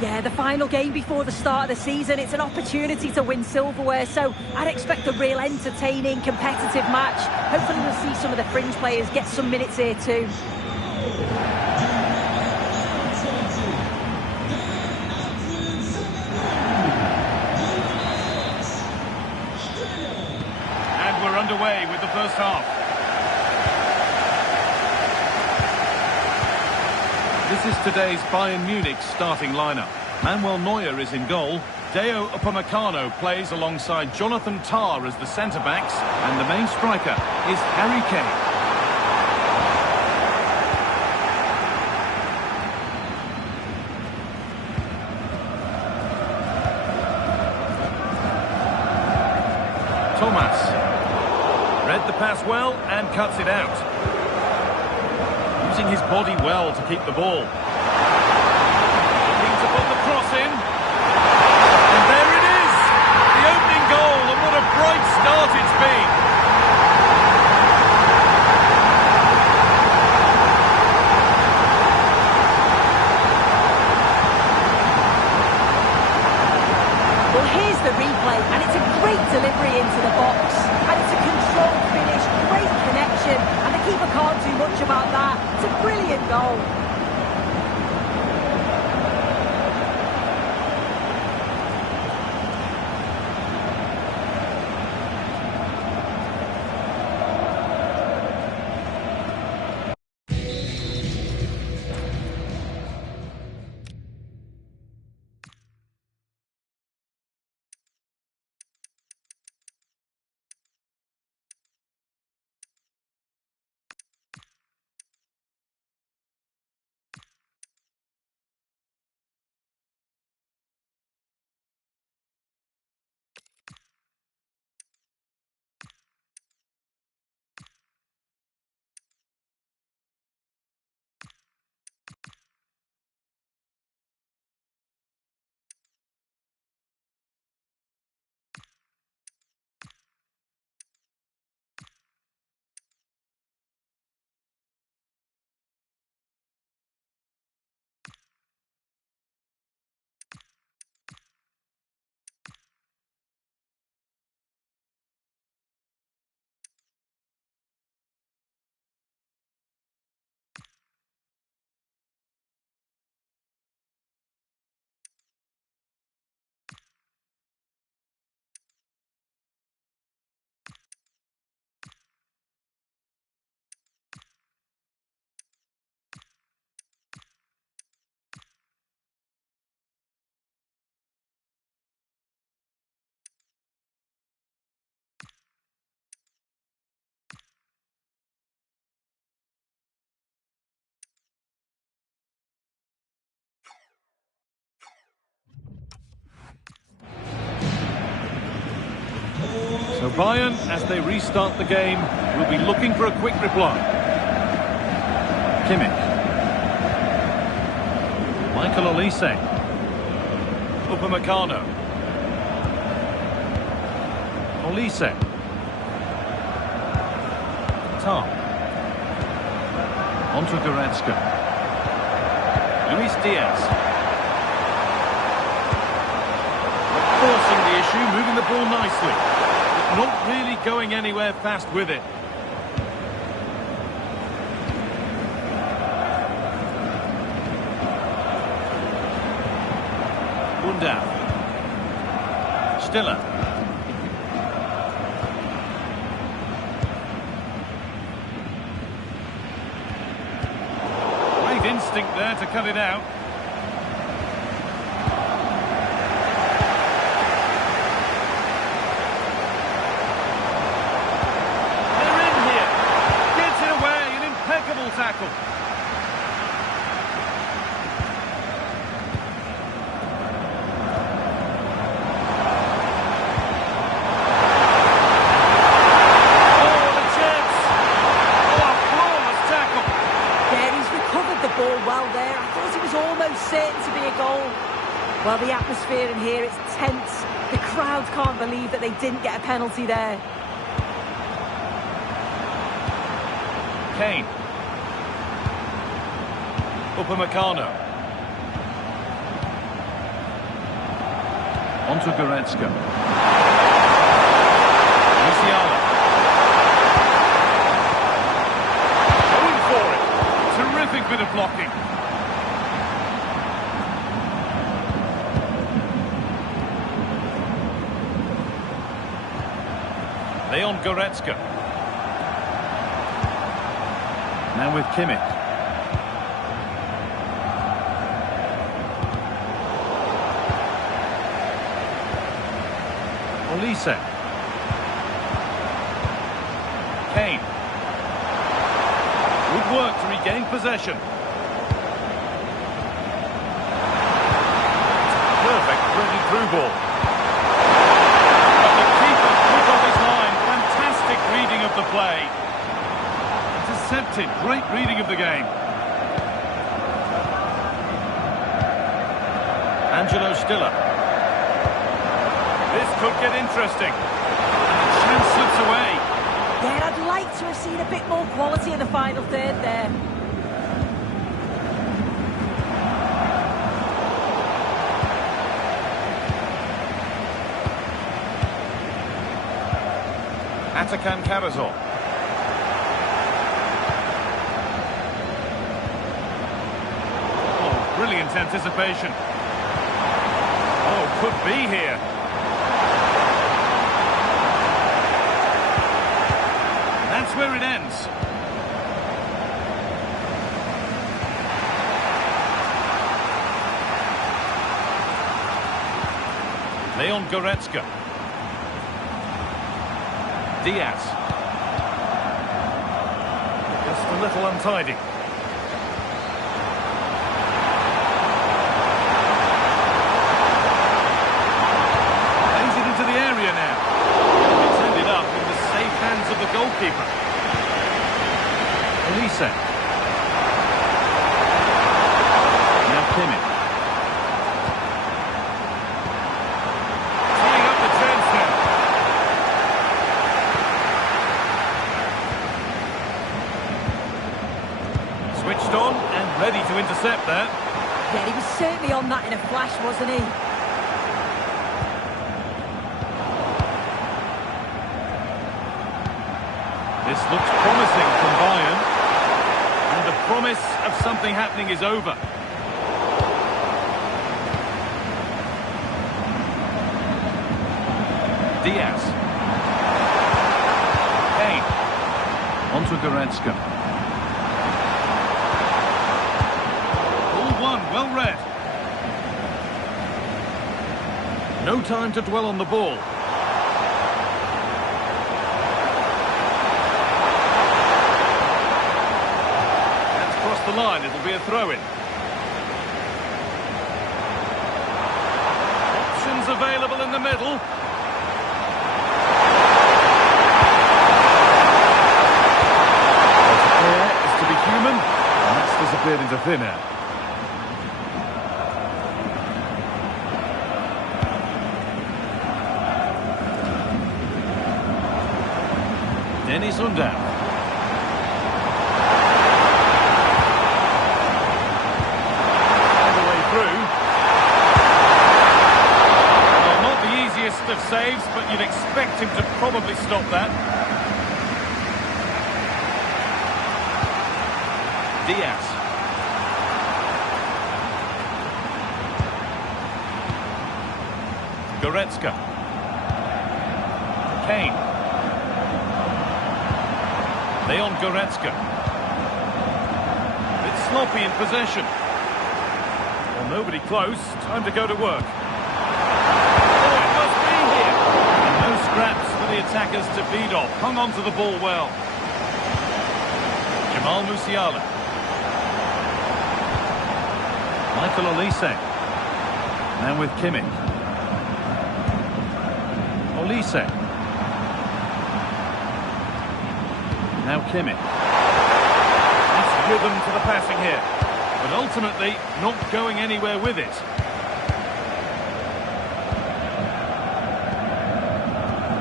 Yeah, the final game before the start of the season. It's an opportunity to win silverware, so I'd expect a real entertaining, competitive match. Hopefully we'll see some of the fringe players get some minutes here too. And we're underway with the first half. This is today's Bayern Munich starting lineup. Manuel Neuer is in goal. Deo Upamecano plays alongside Jonathan Tah as the centre-backs. And the main striker is Harry Kane. Thomas. Read the pass well and cuts it out. Using his body well to keep the ball. Looking to put the cross in. And there it is! The opening goal, and what a bright start it's been! Well, here's the replay, and it's a great delivery into the box. And it's a controlled finish, great connection, and the keeper can't do much about that. It's a brilliant goal. So Bayern, as they restart the game, will be looking for a quick reply. Kimmich. Michael Olise. Upamecano. Olise. Tom. Onto Goretzka. Luis Diaz. Forcing the issue, moving the ball nicely. But not really going anywhere fast with it. Undaf. Stiller. Great instinct there to cut it out. They're in here. Gets it away, an impeccable tackle. Well, the atmosphere in here, it's tense. The crowd can't believe that they didn't get a penalty there. Kane. Upamecano. Onto Goretzka. Musiala. Going for it. Terrific bit of blocking. Leon Goretzka. Now with Kimmich. Olise. Kane. Good work to regain possession. Perfect through ball. Reading of the play. Intercepted. Great reading of the game. Angelo Stiller. This could get interesting. And the chance slips away. Yeah, I'd like to have seen a bit more quality in the final third there. Atakan Karazor. Oh, brilliant anticipation. Oh, could be here. That's where it ends. Leon Goretzka. Diaz. Just a little untidy. Plays it into the area now. It's ended up in the safe hands of the goalkeeper. Olise. Now Kimmich. Tying up the chance now. Switched on and ready to intercept that. Yeah, he was certainly on that in a flash, wasn't he? This looks promising from Bayern. And the promise of something happening is over. Diaz. Kane. Onto Goretzka. Well read. No time to dwell on the ball. That's crossed the line. It'll be a throw-in. Options available in the middle. winner. Dennis Undav. All the way through. Well, not the easiest of saves, but you'd expect him to probably stop that. Diaz. Goretzka. Kane. Leon Goretzka. It's sloppy in possession. Well, nobody close. Time to go to work. Oh, it must be here. And no scraps for the attackers to feed off. Hung on to the ball well. Jamal Musiala. Michael Olise. Now with Kimmich. Olise. Now Kimmich. That's rhythm to the passing here. But ultimately, not going anywhere with it.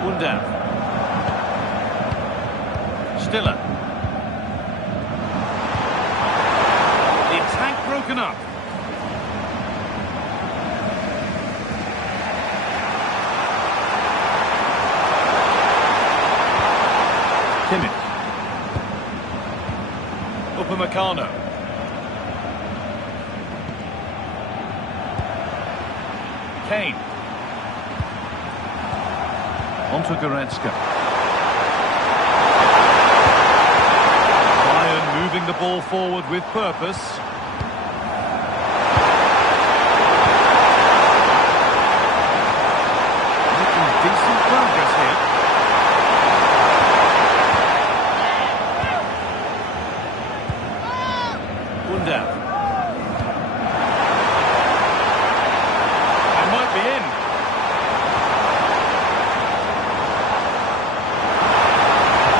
Undav. Stiller. The attack broken up. Kimmich. Upamecano. Kane. Onto Goretzka. Bayern moving the ball forward with purpose. Making decent progress here. Undav. They might be in.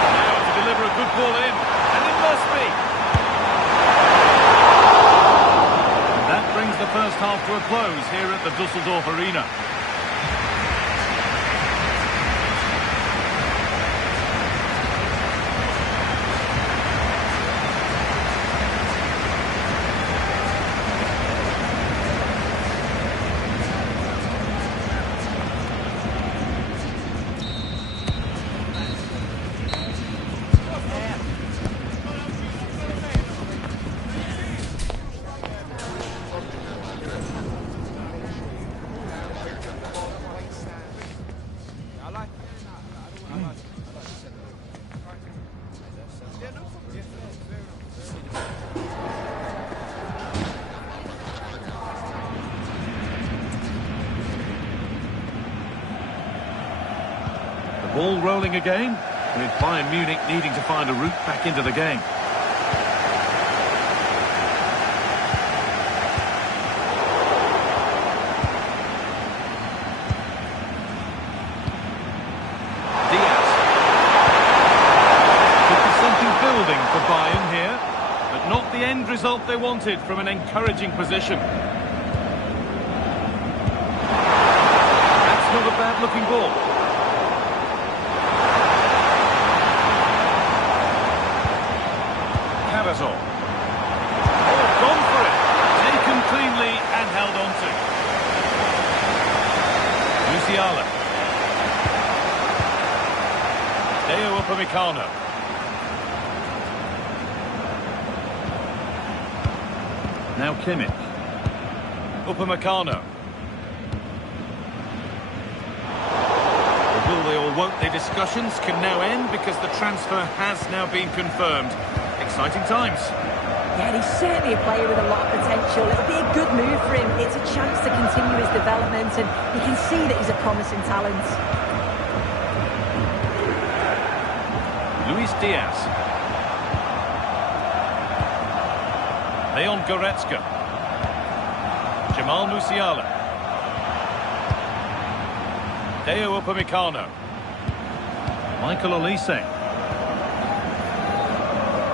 Now to deliver a good ball in, and it must be. And that brings the first half to a close here at the Düsseldorf Arena. Ball rolling again, with Bayern Munich needing to find a route back into the game. Diaz. Could be something building for Bayern here, but not the end result they wanted from an encouraging position. That's not a bad-looking ball. Oh, gone for it. Taken cleanly and held on to. Musiala. Deo Upamecano. Now Kimmich. Upamecano. The will they or won't they discussions can now end because the transfer has now been confirmed. Exciting times. Yeah, he's certainly a player with a lot of potential. It'll be a good move for him. It's a chance to continue his development, and you can see that he's a promising talent. Luis Diaz. Leon Goretzka. Jamal Musiala. Deo Upamecano. Michael Olise.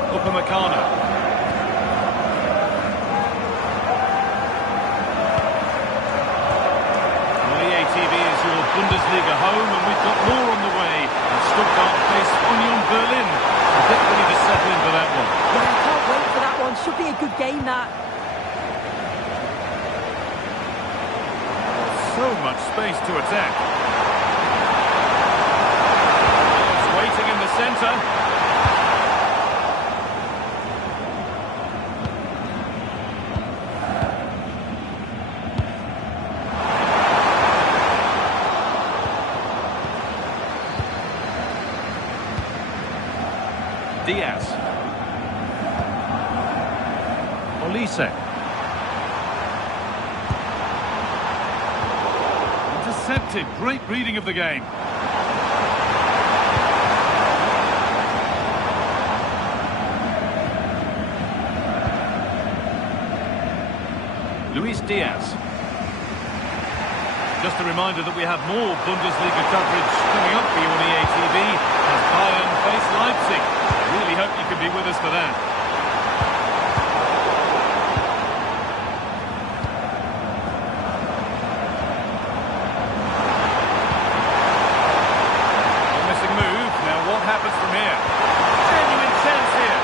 Upamecano. Bundesliga home, and we've got more on the way. And Stuttgart face Union Berlin. I think we need to settle in for that one. Yeah, I can't wait for that one. Should be a good game, that. So much space to attack. It's waiting in the centre. Diaz. Olise. Intercepted. Great reading of the game. Luis Diaz. Just a reminder that we have more Bundesliga coverage coming up for you on EA TV as Bayern face Leipzig. Really hope you can be with us for that. Promising move. Now what happens from here? Genuine chance here.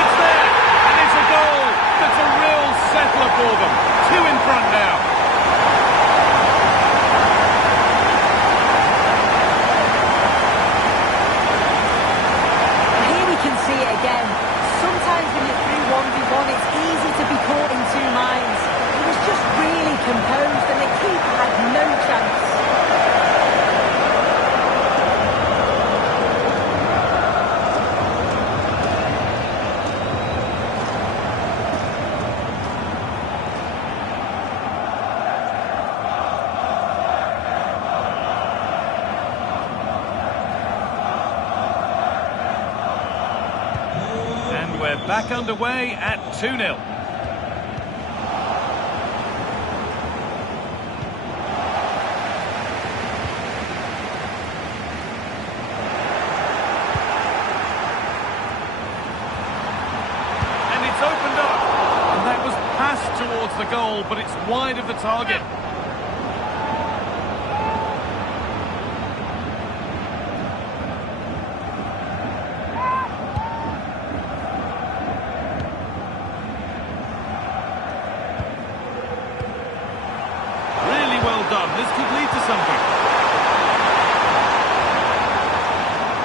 It's there, and it's a goal. That's a real settler for them. 2 in front now. Sometimes when you're through 1v1, it's easy to be caught in two minds. He was just really composed and the keeper had no chance. We're back underway at 2-0. And it's opened up. And that was passed towards the goal, but it's wide of the target. This could lead to something.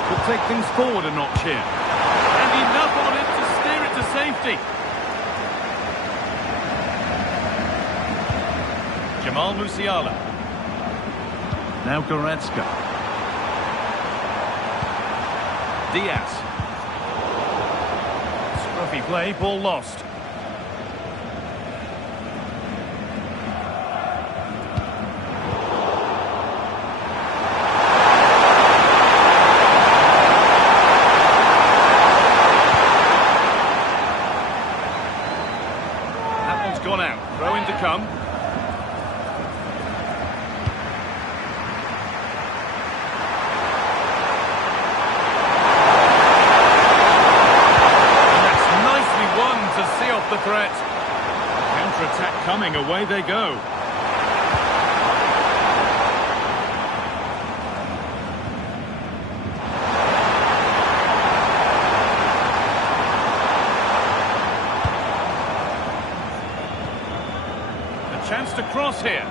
Could take things forward a notch here. And enough on it to steer it to safety. Jamal Musiala. Now Goretzka. Diaz. Scruffy play, ball lost. Gone out. Throw in to come. And that's nicely won to see off the threat. Counter-attack coming. Away they go. Chance to cross here.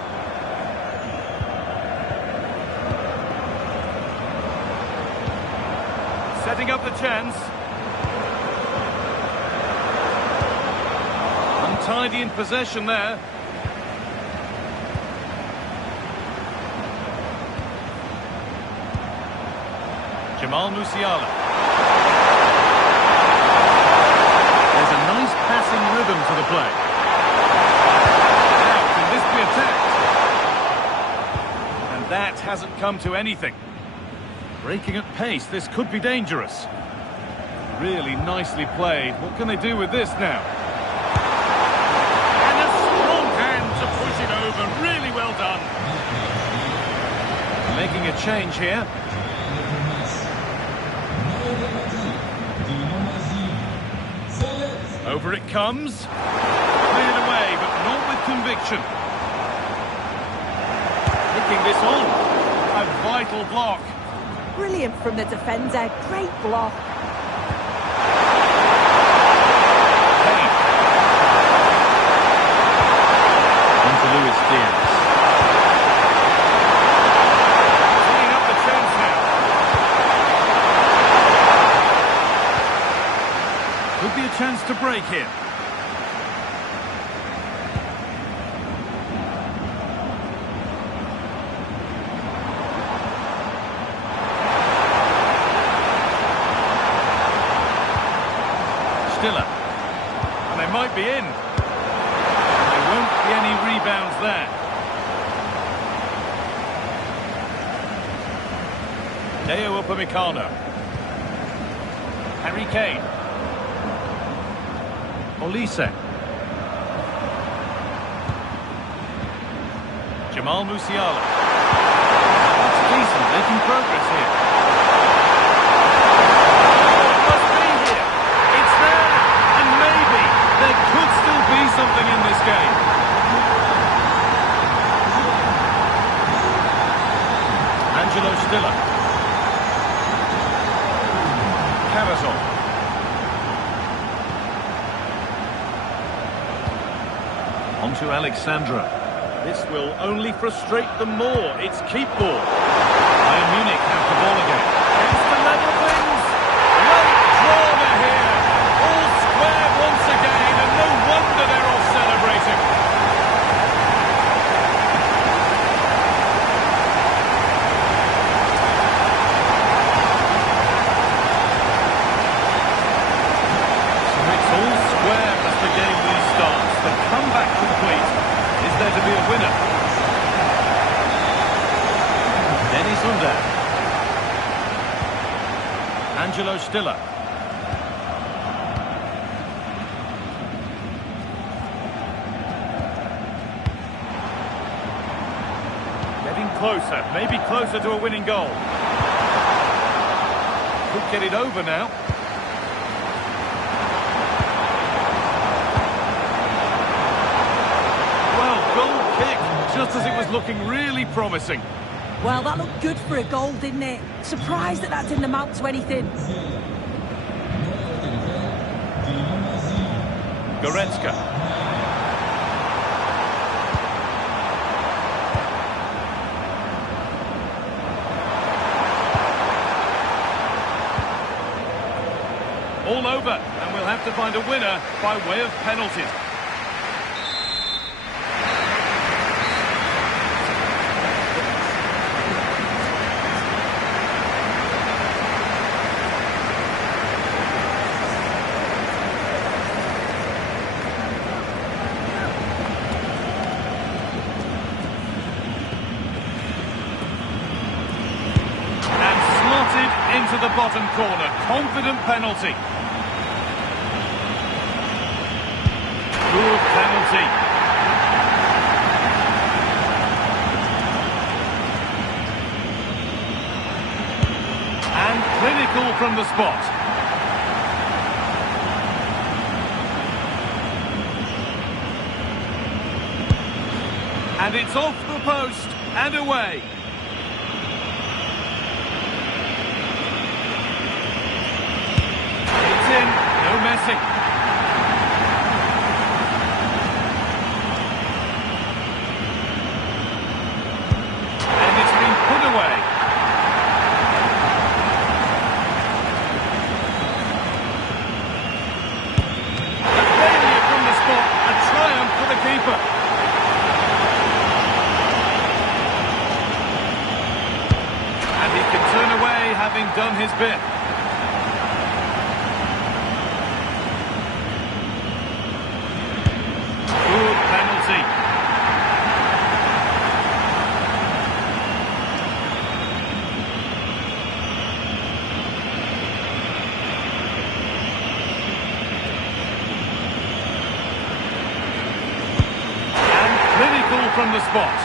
Setting up the chance. Untidy in possession there. Jamal Musiala. There's a nice passing rhythm to the play. Attacked. And that hasn't come to anything. Breaking at pace, this could be dangerous. Really nicely played. What can they do with this now? And a strong hand to push it over. Really well done. Making a change here. Over it comes. Cleared away, but not with conviction. taking this on. A vital block. Brilliant from the defender. Great block. Kane. On to Luis Diaz. Teeing up the chance now. Could be a chance to break here. Stiller. And they might be in. There won't be any rebounds there. Deo Upamecano. Harry Kane. Olise. Jamal Musiala. That's decent, making progress here. Could still be something in this game. Angelo Stiller. Cavazon. On to Alexandra. This will only frustrate them more. It's keep ball. Bayern Munich have the ball again. Chance to level things. Late drama here. All square once again, and no wonder they're all celebrating. So it's all square as the game restarts. The comeback complete. Is there to be a winner? Dennis Under. Angelo Stiller. Closer, maybe closer to a winning goal. Could get it over now. Well, goal kick, just as it was looking really promising. Well, that looked good for a goal, didn't it? Surprised that didn't amount to anything. Goretzka. All over, and we'll have to find a winner by way of penalties. And slotted into the bottom corner. Confident penalty. Good penalty. And clinical from the spot. And it's off the post and away. It's in, no messing. Having done his bit. Good penalty. And clinical from the spot.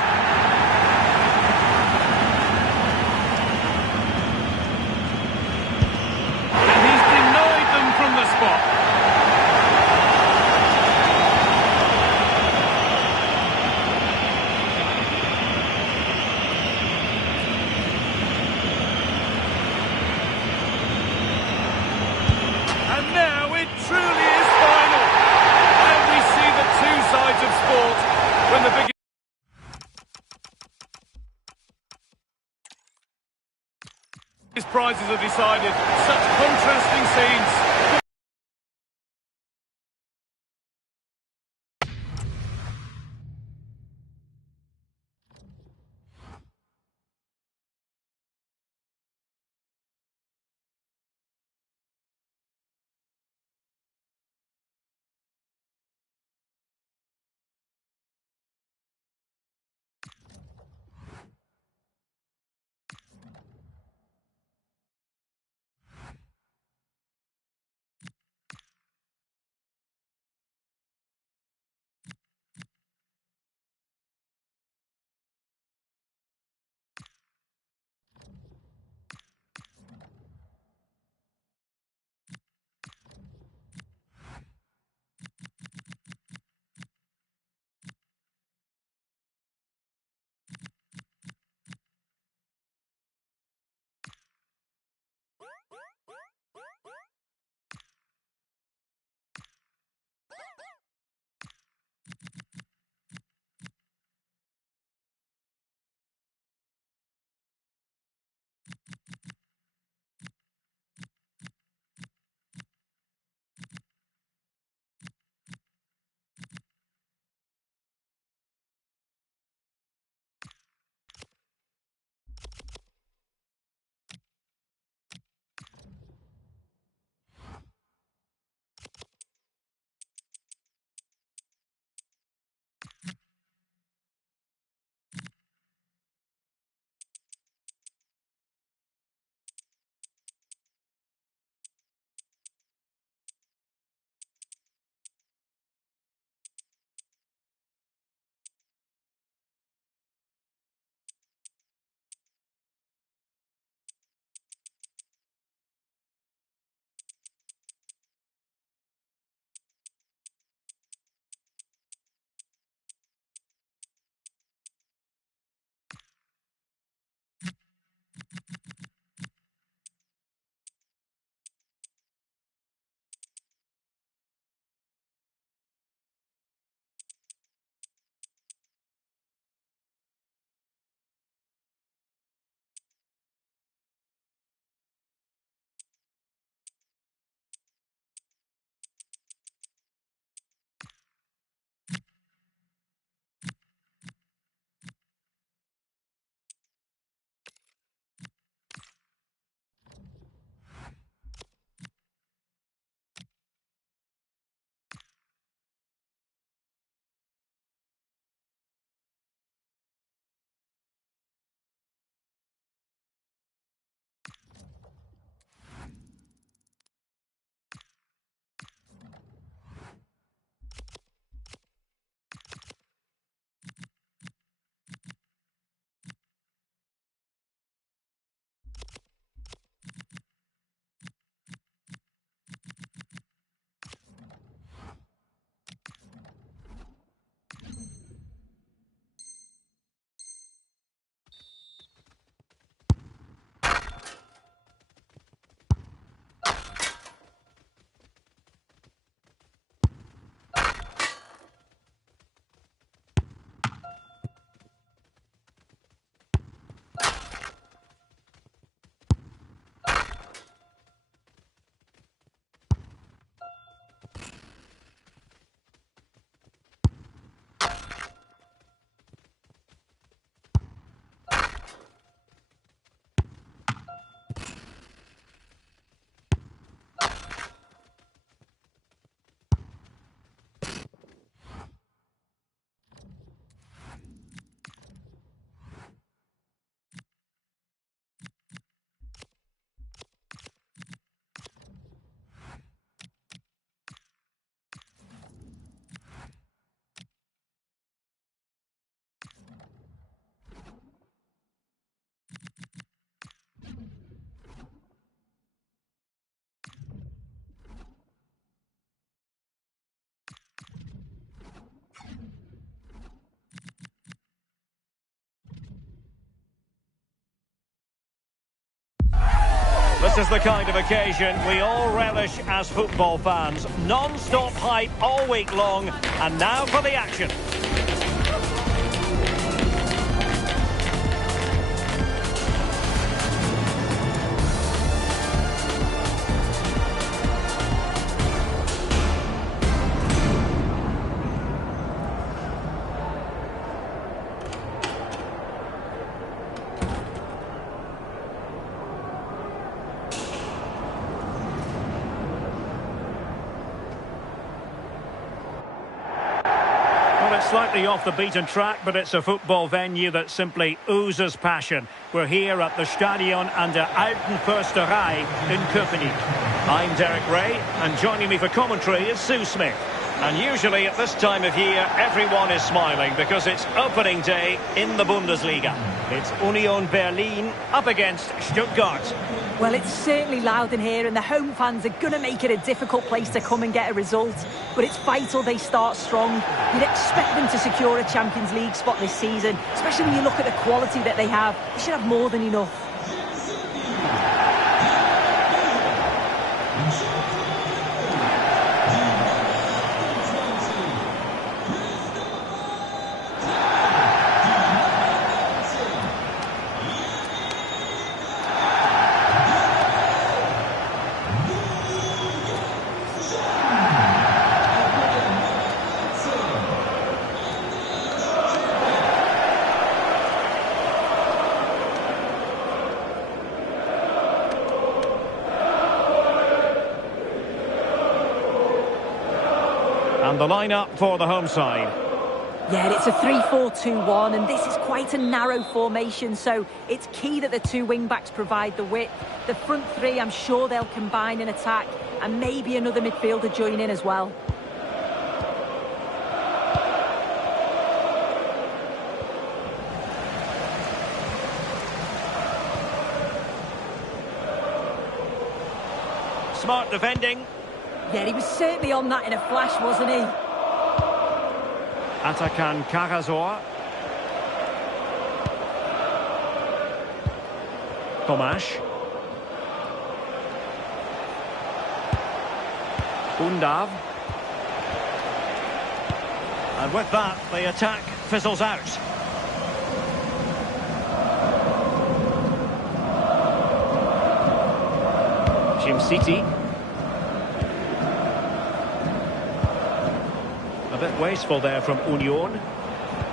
His prizes are decided. Such contrasting scenes. This is the kind of occasion we all relish as football fans. Non-stop hype all week long, and now for the action. Slightly off the beaten track, but it's a football venue that simply oozes passion. We're here at the Stadion an der Alten Försterei in Köpenick. I'm Derek Ray, and joining me for commentary is Sue Smith. And usually at this time of year, everyone is smiling because it's opening day in the Bundesliga. It's Union Berlin up against Stuttgart. Well, it's certainly loud in here, and the home fans are going to make it a difficult place to come and get a result. But it's vital they start strong. You'd expect them to secure a Champions League spot this season, especially when you look at the quality that they have. They should have more than enough. And the lineup for the home side. Yeah, it's a 3-4-2-1, and this is quite a narrow formation, so it's key that the two wing-backs provide the width. The front three, I'm sure they'll combine in attack, and maybe another midfielder join in as well. Smart defending. Yeah, he was certainly on that in a flash, wasn't he? Atakan Karazor. Tomasz. Undav. And with that, the attack fizzles out. City. A bit wasteful there from Union.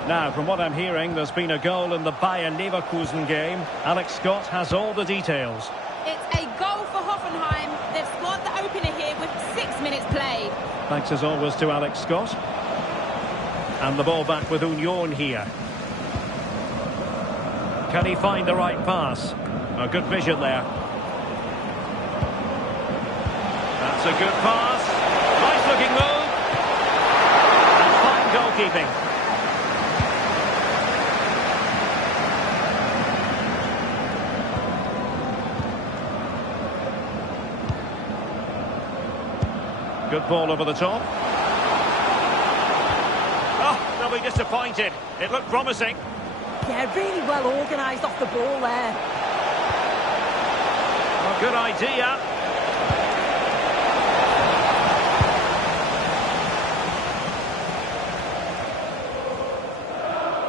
Now, from what I'm hearing, there's been a goal in the Bayer Leverkusen game. Alex Scott has all the details. It's a goal for Hoffenheim. They've scored the opener here with 6 minutes played. Thanks as always to Alex Scott. And the ball back with Union here. Can he find the right pass? A good vision there. That's a good pass. Nice looking move. And fine goalkeeping. Good ball over the top. Oh, they'll be disappointed. It looked promising. Yeah, really well organised off the ball there. Oh, good idea.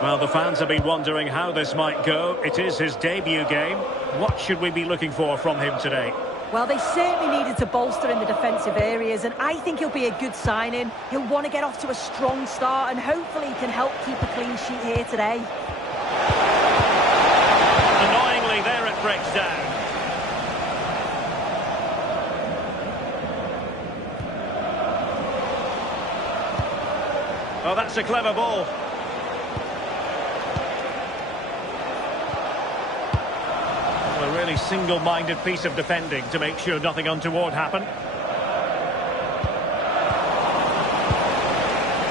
Well, the fans have been wondering how this might go. It is his debut game. What should we be looking for from him today? Well, they certainly needed to bolster in the defensive areas, and I think he'll be a good signing. He'll want to get off to a strong start, and hopefully he can help keep a clean sheet here today. Annoyingly, there it breaks down. Oh, that's a clever ball. A really single-minded piece of defending to make sure nothing untoward happened.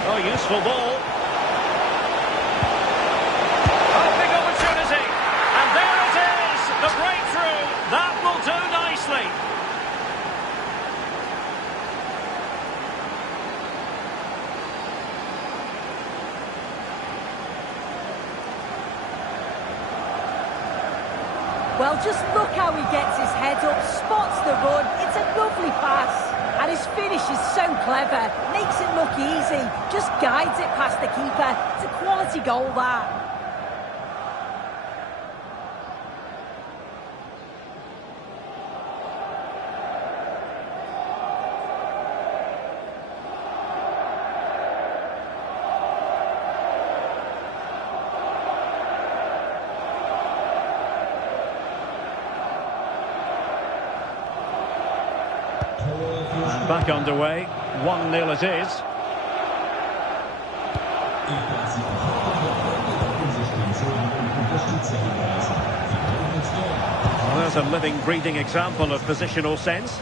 Oh, useful ball. Oh, big opportunity. And there it is, the breakthrough. That will do nicely. Well, just look how he gets his head up, spots the run. It's a lovely pass. And his finish is so clever. Makes it look easy. Just guides it past the keeper. It's a quality goal, that. And back underway, 1-0 it is. Well, there's a living, breathing example of positional sense.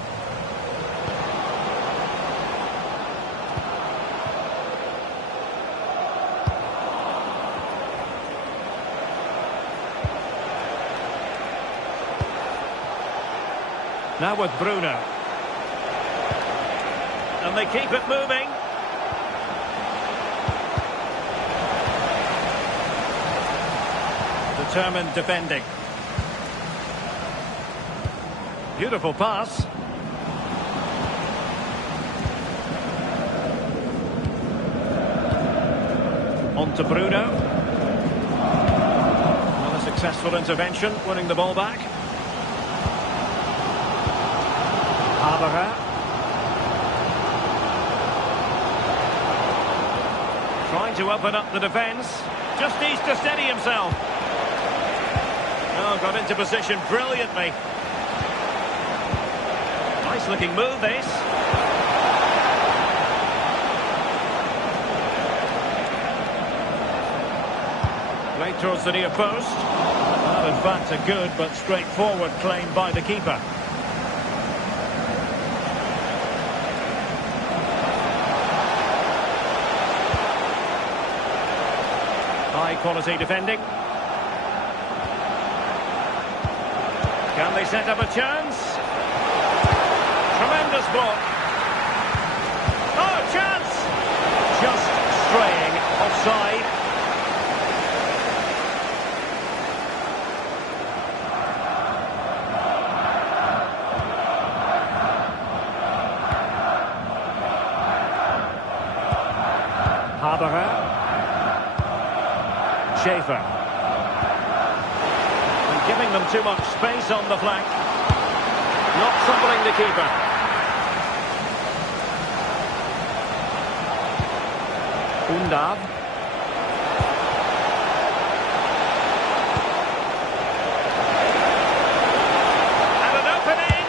Now with Bruno. And they keep it moving. Determined defending. Beautiful pass. On to Bruno. Another successful intervention, winning the ball back. Trying to open up the defence. Just needs to steady himself. Oh, got into position brilliantly. Nice looking move, this. Played towards the near post. Well, in fact, a good but straightforward claim by the keeper. High quality defending. Can they set up a chance? Tremendous block. Oh, chance! Just straying offside. Haberer. Schaefer. And giving them too much space on the flank. Not troubling the keeper. Undav. And an opening!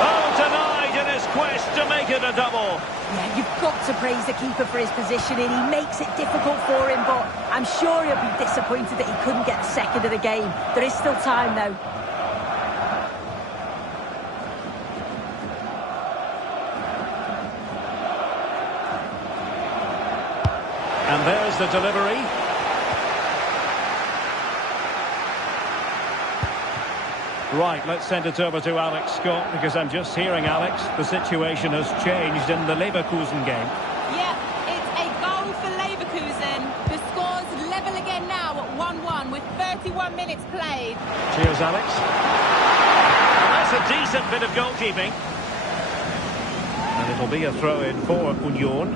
Oh, denied in his quest to make it a double. Yeah, you've got to praise the keeper for his positioning. He makes it difficult for him, but I'm sure he'll be disappointed that he couldn't get the second of the game. There is still time, though. And there's the delivery. Right, let's send it over to Alex Scott, because I'm just hearing, Alex, the situation has changed in the Leverkusen game. Yeah, it's a goal for Leverkusen. The score's level again now at 1-1 with 31 minutes played. Cheers, Alex. And that's a decent bit of goalkeeping. And it'll be a throw-in for Union.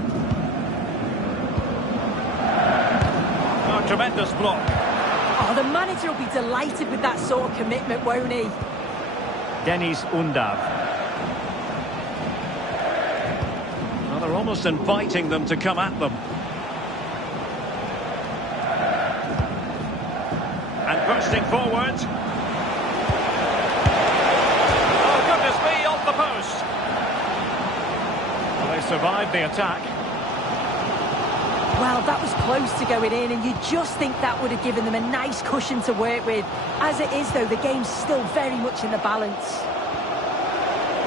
Oh, tremendous block. Oh, the manager will be delighted with that sort of commitment, won't he? Dennis Undav. Well, they're almost inviting them to come at them. And bursting forward. Oh, goodness me, off the post. Well, they survived the attack. Well, that was close to going in, and you just think that would have given them a nice cushion to work with. As it is, though, the game's still very much in the balance.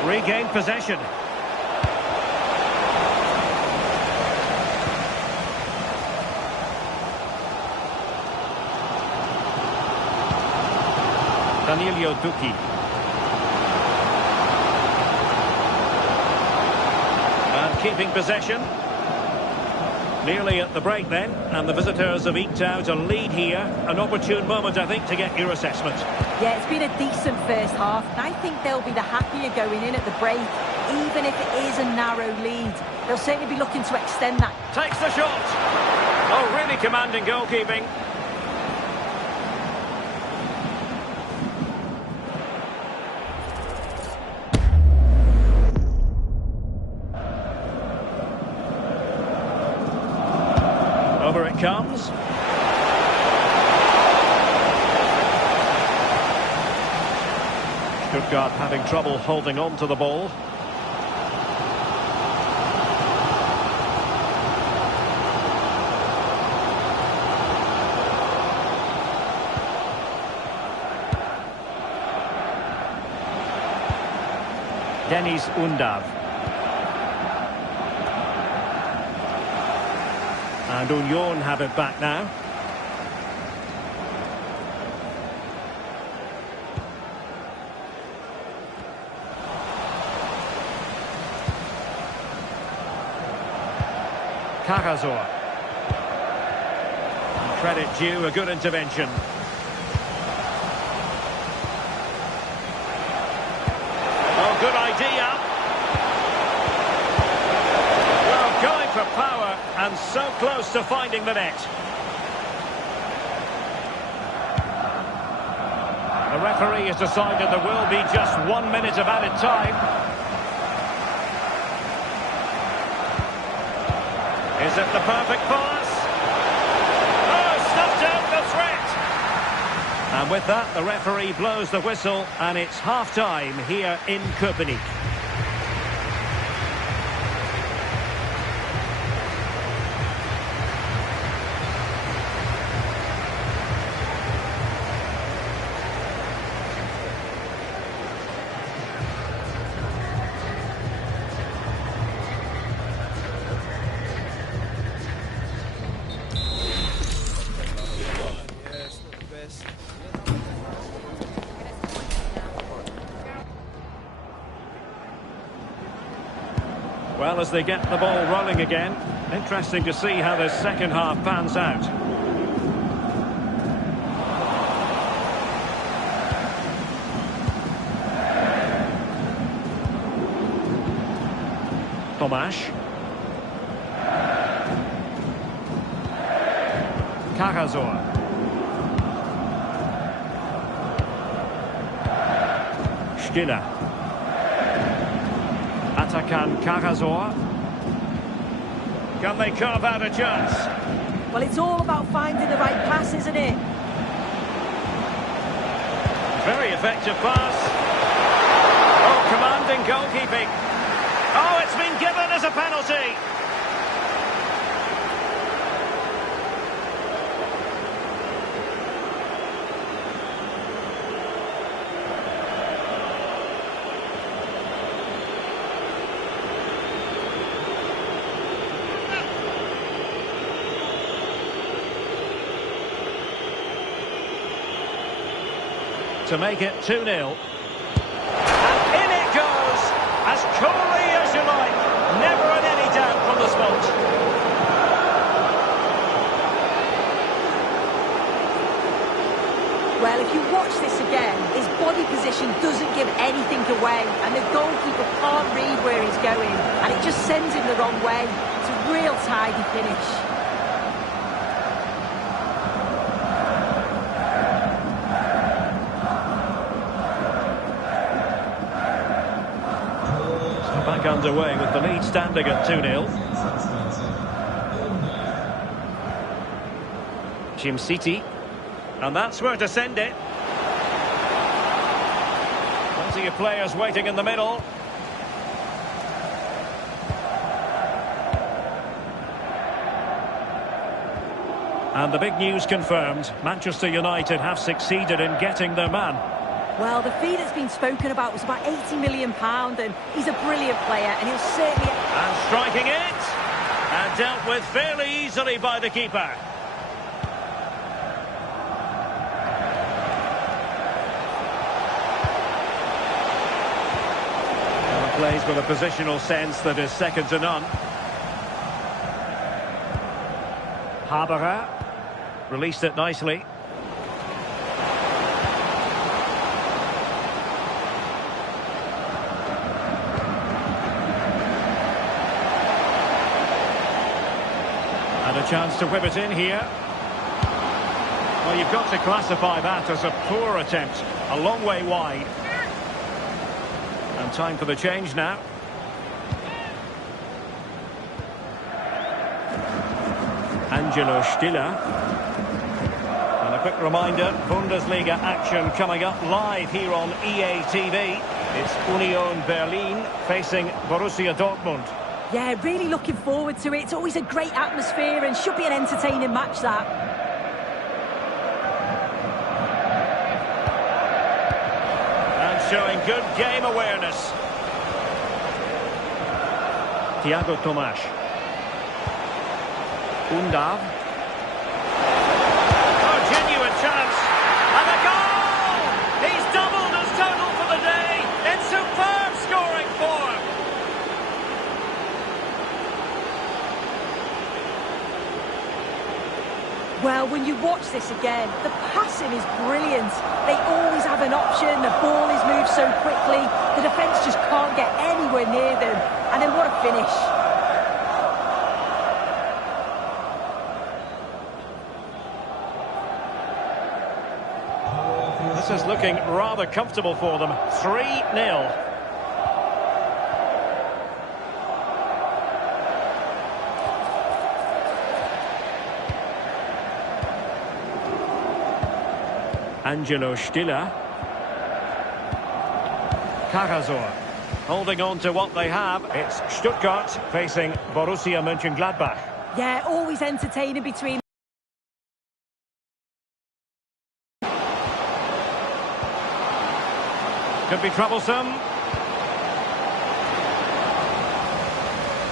Regained possession. Danilo Duki. And keeping possession. Nearly at the break then, and the visitors have eked out a lead here. An opportune moment, I think, to get your assessment. Yeah, it's been a decent first half, and I think they'll be the happier going in at the break, even if it is a narrow lead. They'll certainly be looking to extend that. Takes the shot. Oh, really commanding goalkeeping. Over it comes. Stuttgart having trouble holding on to the ball. Denis Undav. And Union have it back now. Cagazor. Credit due, a good intervention. Oh, good idea. Well, going for power and so close to finding the net. The referee has decided there will be just 1 minute of added time. Is it the perfect pass? Oh, snuffed out the threat! And with that, the referee blows the whistle, and it's half-time here in Köpenick. Well, as they get the ball rolling again, interesting to see how the second half pans out. Tomasz. Cagazor. Stiller. Atakan Cagazor. Can they carve out a chance? Well, it's all about finding the right pass, isn't it? Very effective pass. Oh, commanding goalkeeping. Oh, it's been given as a penalty. To make it 2-0. And in it goes, as coolly as you like. Never in any doubt from the spot. Well, if you watch this again, his body position doesn't give anything away, and the goalkeeper can't read where he's going, and it just sends him the wrong way. It's a real tidy finish. Back underway with the lead standing at 2-0. City, and that's where to send it. Plenty of players waiting in the middle. And the big news confirmed. Manchester United have succeeded in getting their man. Well, the fee that's been spoken about was about £80 million, and he's a brilliant player, and he'll certainly... And striking it, and dealt with fairly easily by the keeper. Well, plays with a positional sense that is second to none. Haberer released it nicely. And a chance to whip it in here. Well, you've got to classify that as a poor attempt. A long way wide. And time for the change now. Angelo Stiller. And a quick reminder, Bundesliga action coming up live here on EA TV. It's Union Berlin facing Borussia Dortmund. Yeah, really looking forward to it. It's always a great atmosphere and should be an entertaining match, that. And showing good game awareness. Thiago Tomas. Undav. Oh, genuine chance. And a goal! He's doubled his total for the day in superb scoring form. Well, when you watch this again, the passing is brilliant. They always have an option, the ball is moved so quickly, the defence just can't get anywhere near them. And then what a finish. This is looking rather comfortable for them. 3-0. Angelo Stiller. Karasor. Holding on to what they have. It's Stuttgart facing Borussia Mönchengladbach. Yeah, always entertaining between. Could be troublesome.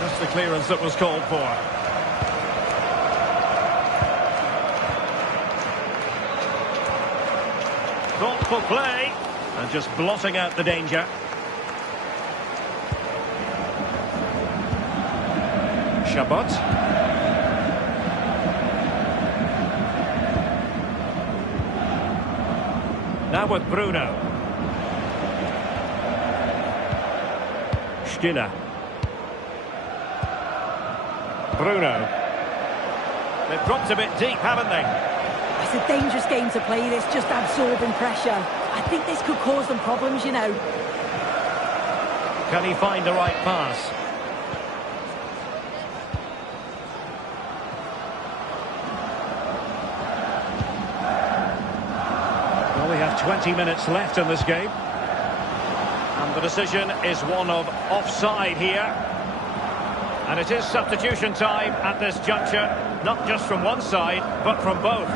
Just the clearance that was called for. Thoughtful play, and just blotting out the danger. Chabot. Now with Bruno. Stiller. Bruno. They've dropped a bit deep, haven't they? It's a dangerous game to play this, just absorbing pressure. I think this could cause them problems, you know. Can he find the right pass? Well, we have 20 minutes left in this game. And the decision is one of offside here. And it is substitution time at this juncture, not just from one side, but from both.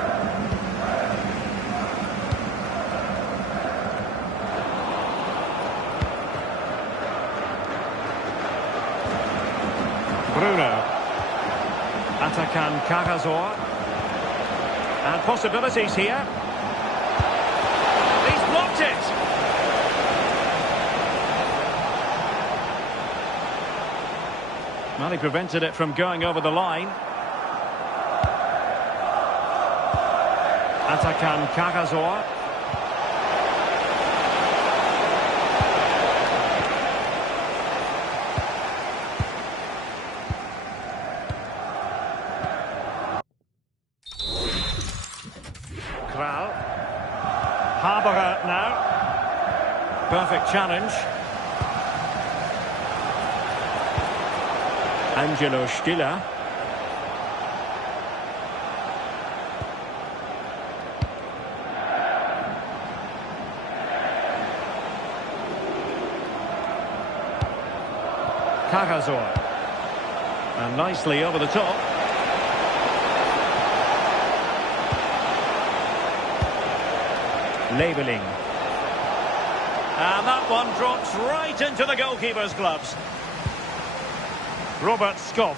Bruno. Atakan Karasor. And possibilities here. He's blocked it. Well, he prevented it from going over the line. Atakan Karasor. Kral. Haberer now. Perfect challenge. Angelo Stiller. Karasor. And nicely over the top. Labeling. And that one drops right into the goalkeeper's gloves. Robert Skoff.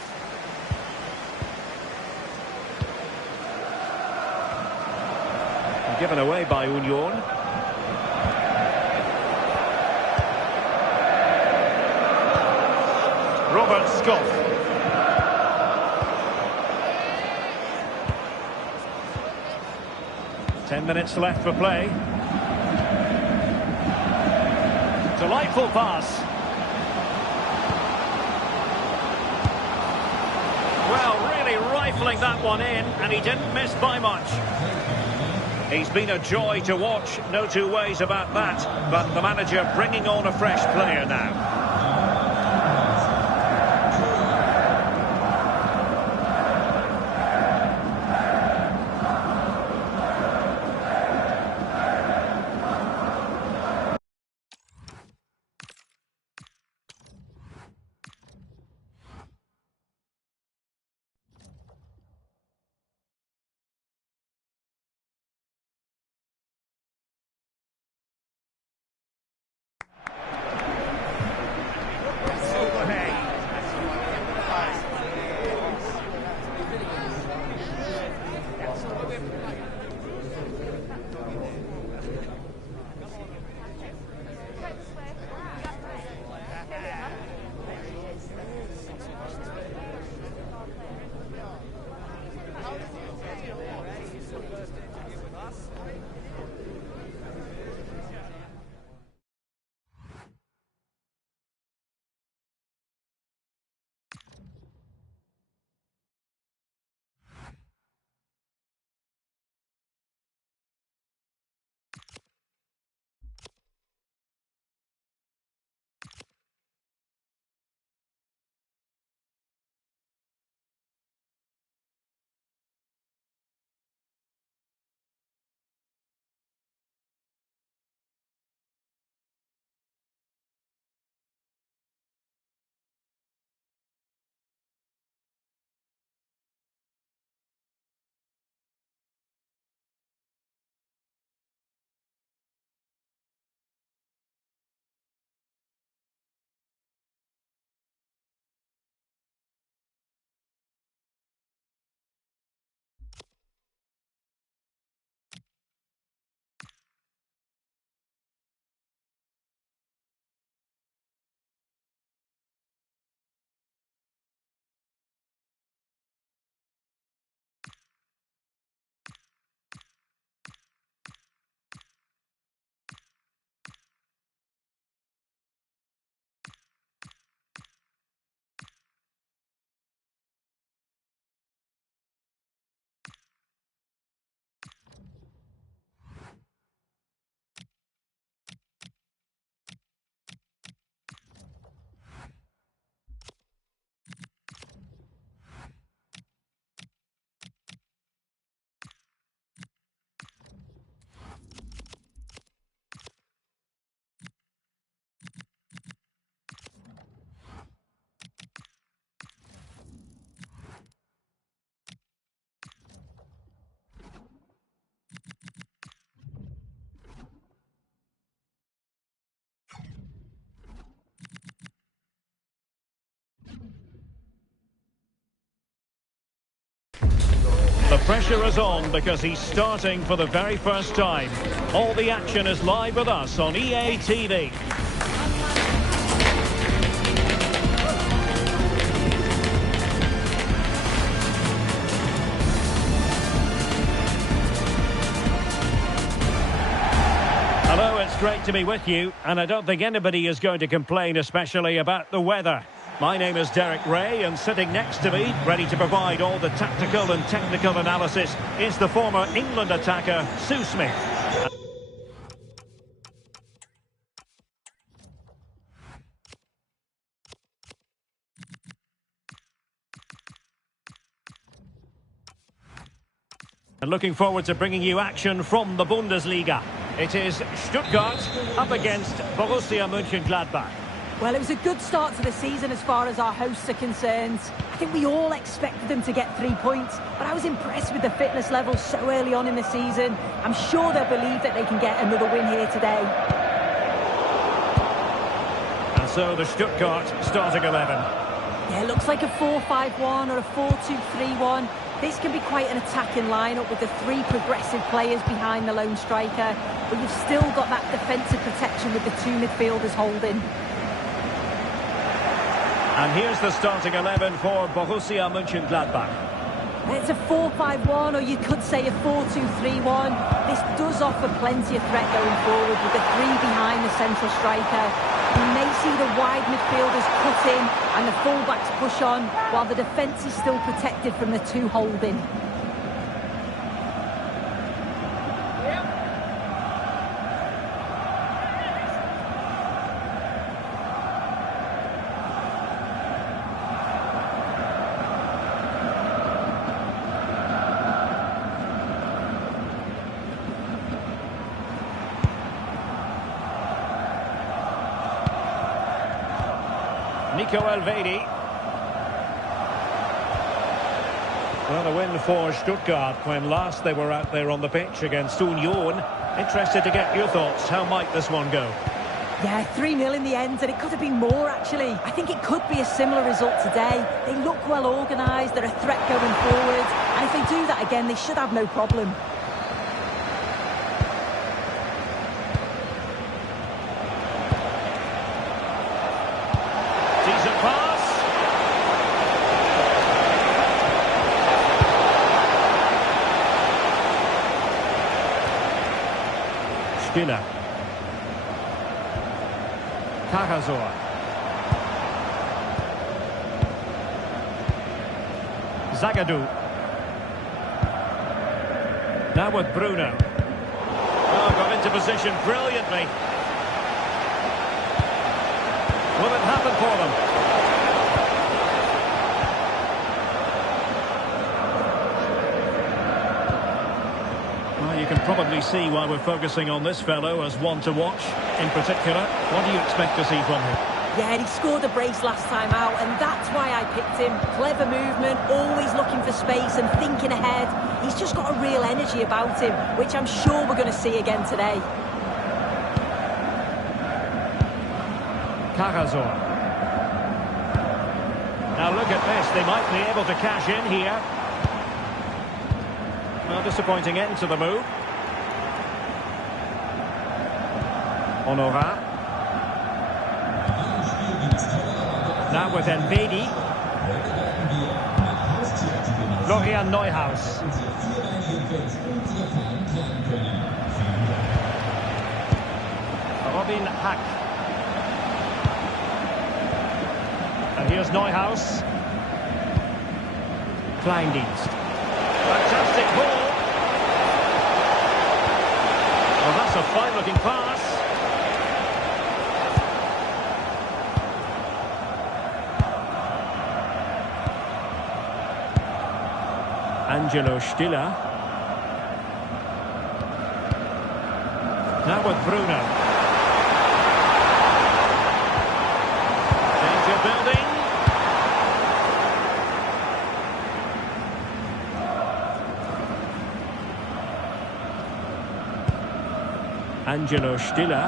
Given away by Union. Robert Skoff. Ten minutes left for play. Delightful pass. Well, really rifling that one in, and he didn't miss by much. He's been a joy to watch, no two ways about that. But the manager bringing on a fresh player now. pressure is on because he's starting for the very first time. All the action is live with us on EA TV. Hello, it's great to be with you, and I don't think anybody is going to complain, especially about the weather. My name is Derek Ray, and sitting next to me, ready to provide all the tactical and technical analysis, is the former England attacker, Sue Smith. And looking forward to bringing you action from the Bundesliga. It is Stuttgart up against Borussia Mönchengladbach. Well, it was a good start to the season as far as our hosts are concerned. I think we all expected them to get 3 points, but I was impressed with the fitness level so early on in the season. I'm sure they'll believe that they can get another win here today. And so the Stuttgart starting 11. Yeah, it looks like a 4-5-1 or a 4-2-3-1. This can be quite an attacking lineup with the 3 progressive players behind the lone striker, but you've still got that defensive protection with the 2 midfielders holding. And here's the starting 11 for Borussia Mönchengladbach. It's a 4-5-1, or you could say a 4-2-3-1. This does offer plenty of threat going forward with the 3 behind the central striker. You may see the wide midfielders cut in and the fullbacks push on, while the defence is still protected from the 2 holding. Elvedi. Well, a win for Stuttgart when last they were out there on the pitch against Union. Interested to get your thoughts. How might this one go? Yeah, 3-0 in the end, and it could have been more, actually. I think it could be a similar result today. They look well organised, they're a threat going forward, and if they do that again, they should have no problem. Decent pass. Stiller. Cagazor. Zagadou. Now with Bruno. Oh, got into position brilliantly. Will it happen for them? Well, you can probably see why we're focusing on this fellow as one to watch. In particular, what do you expect to see from him? Yeah, he scored a brace last time out, and that's why I picked him. Clever movement, always looking for space and thinking ahead. He's just got a real energy about him, which I'm sure we're going to see again today. Cagazor. Now look at this, they might be able to cash in here. Well, disappointing end to the move. Honorat. Now with Elvedi. Florian Neuhaus. Robin Hack. And here's Neuhaus. Kleindienst. Fantastic ball. Well, that's a fine-looking pass. Angelo Stiller. Now with Bruno. Danger building. Angelo Stiller.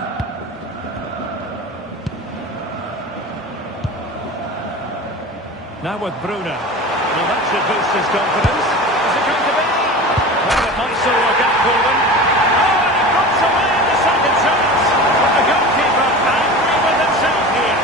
Now with Bruno. Well, that should boost his confidence. Is it going to be? it might still work out for them. Oh, and he puts away the second chance. But the goalkeeper angry with himself here.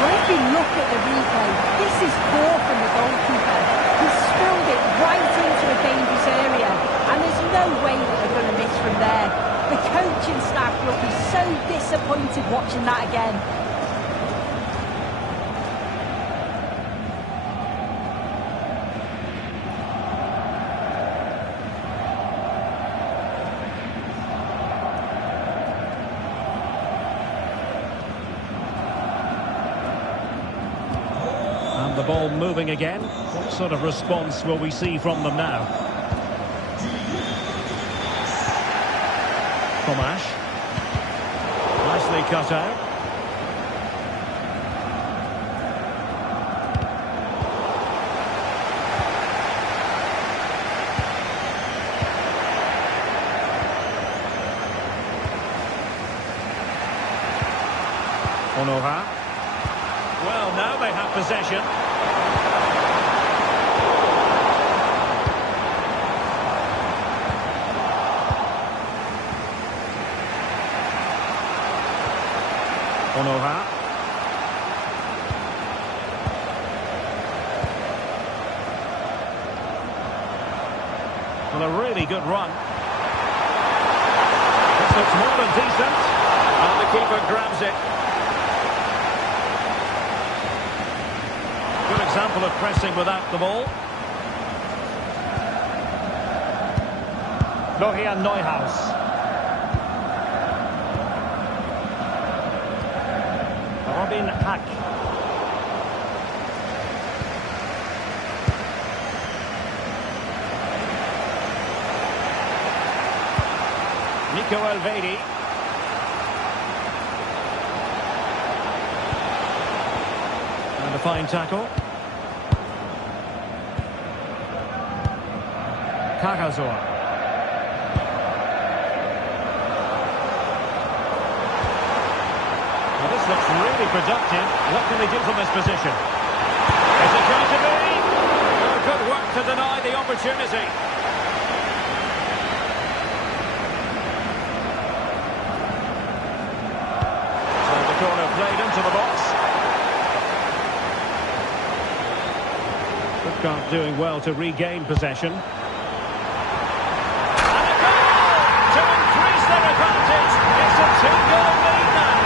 Well, if you look at the replay, this is poor from the goalkeeper. He's spilled it right into a dangerous area, and there's no way that they're going to miss from there. The coaching staff will be so disappointed watching that again. And the ball moving again. What sort of response will we see from them now? Tomash. Nicely cut out. Honora. Well, now they have possession. Honora. Well, a really good run. This looks more than decent. And the keeper grabs it. Good example of pressing without the ball. Florian Neuhaus. Robin Hack. Nico Elvedi. And a fine tackle. Carrasor. Well, this looks really productive. What can they do from this position? Is it going to be? Oh, good work to deny the opportunity. So the corner played into the box. Stuttgart doing well to regain possession. And a goal to increase their advantage. It's a 2-goal lead now.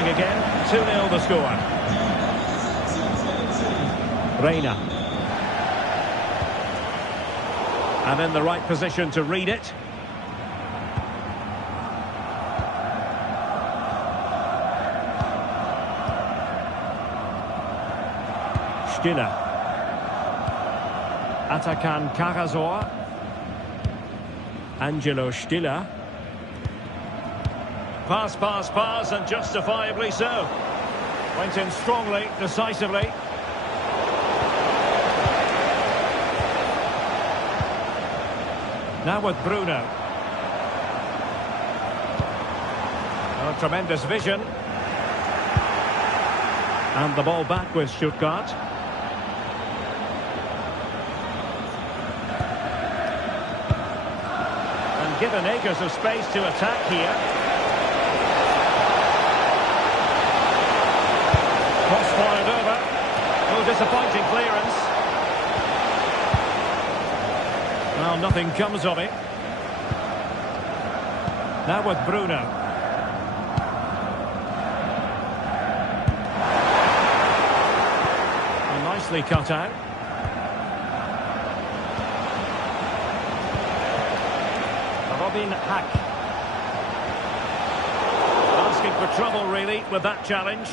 Again, 2-0 the score. Reina. And in the right position to read it. Stiller. Atakan Carrasor. Angelo Stiller. Pass, pass, pass, and justifiably so. Went in strongly, decisively. Now with Bruno. Oh, tremendous vision. And the ball back with Stuttgart. And given acres of space to attack here. Cross fired over. Oh, disappointing clearance. Well, nothing comes of it. Now with Bruno. And nicely cut out. Robin Hack. looking for trouble, really, with that challenge.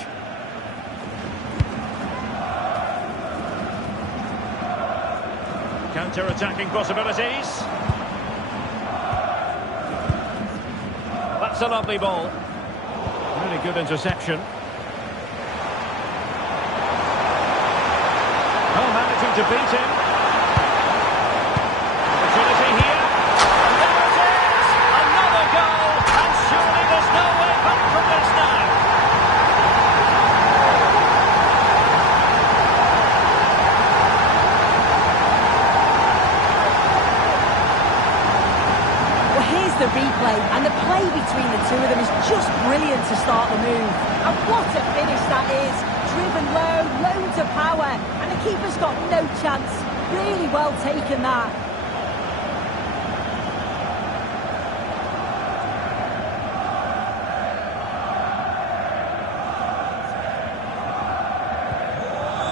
Counter-attacking possibilities. That's a lovely ball. Really good interception. Oh, managing to beat him. Opportunity here. And there it is! Another goal! And surely there's no way back from this now. Well, here's the replay, and the play between the two of them is just brilliant to start the move. And what a finish that is! Driven low, loads of power, and the keeper's got no chance. Really well taken that.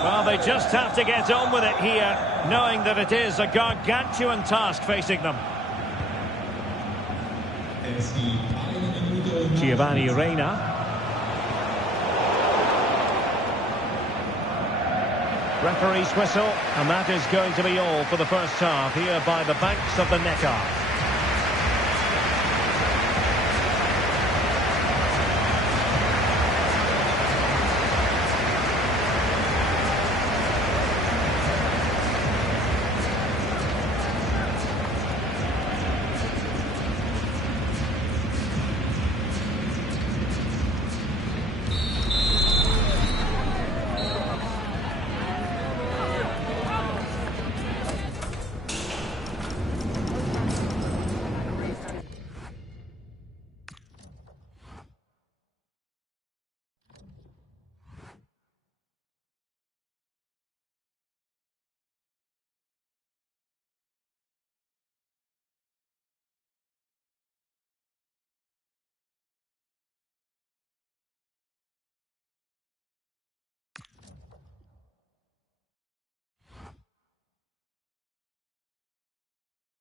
Well, they just have to get on with it here, knowing that it is a gargantuan task facing them. Giovanni Reina. Referee's whistle, and that is going to be all for the first half here by the banks of the Neckar.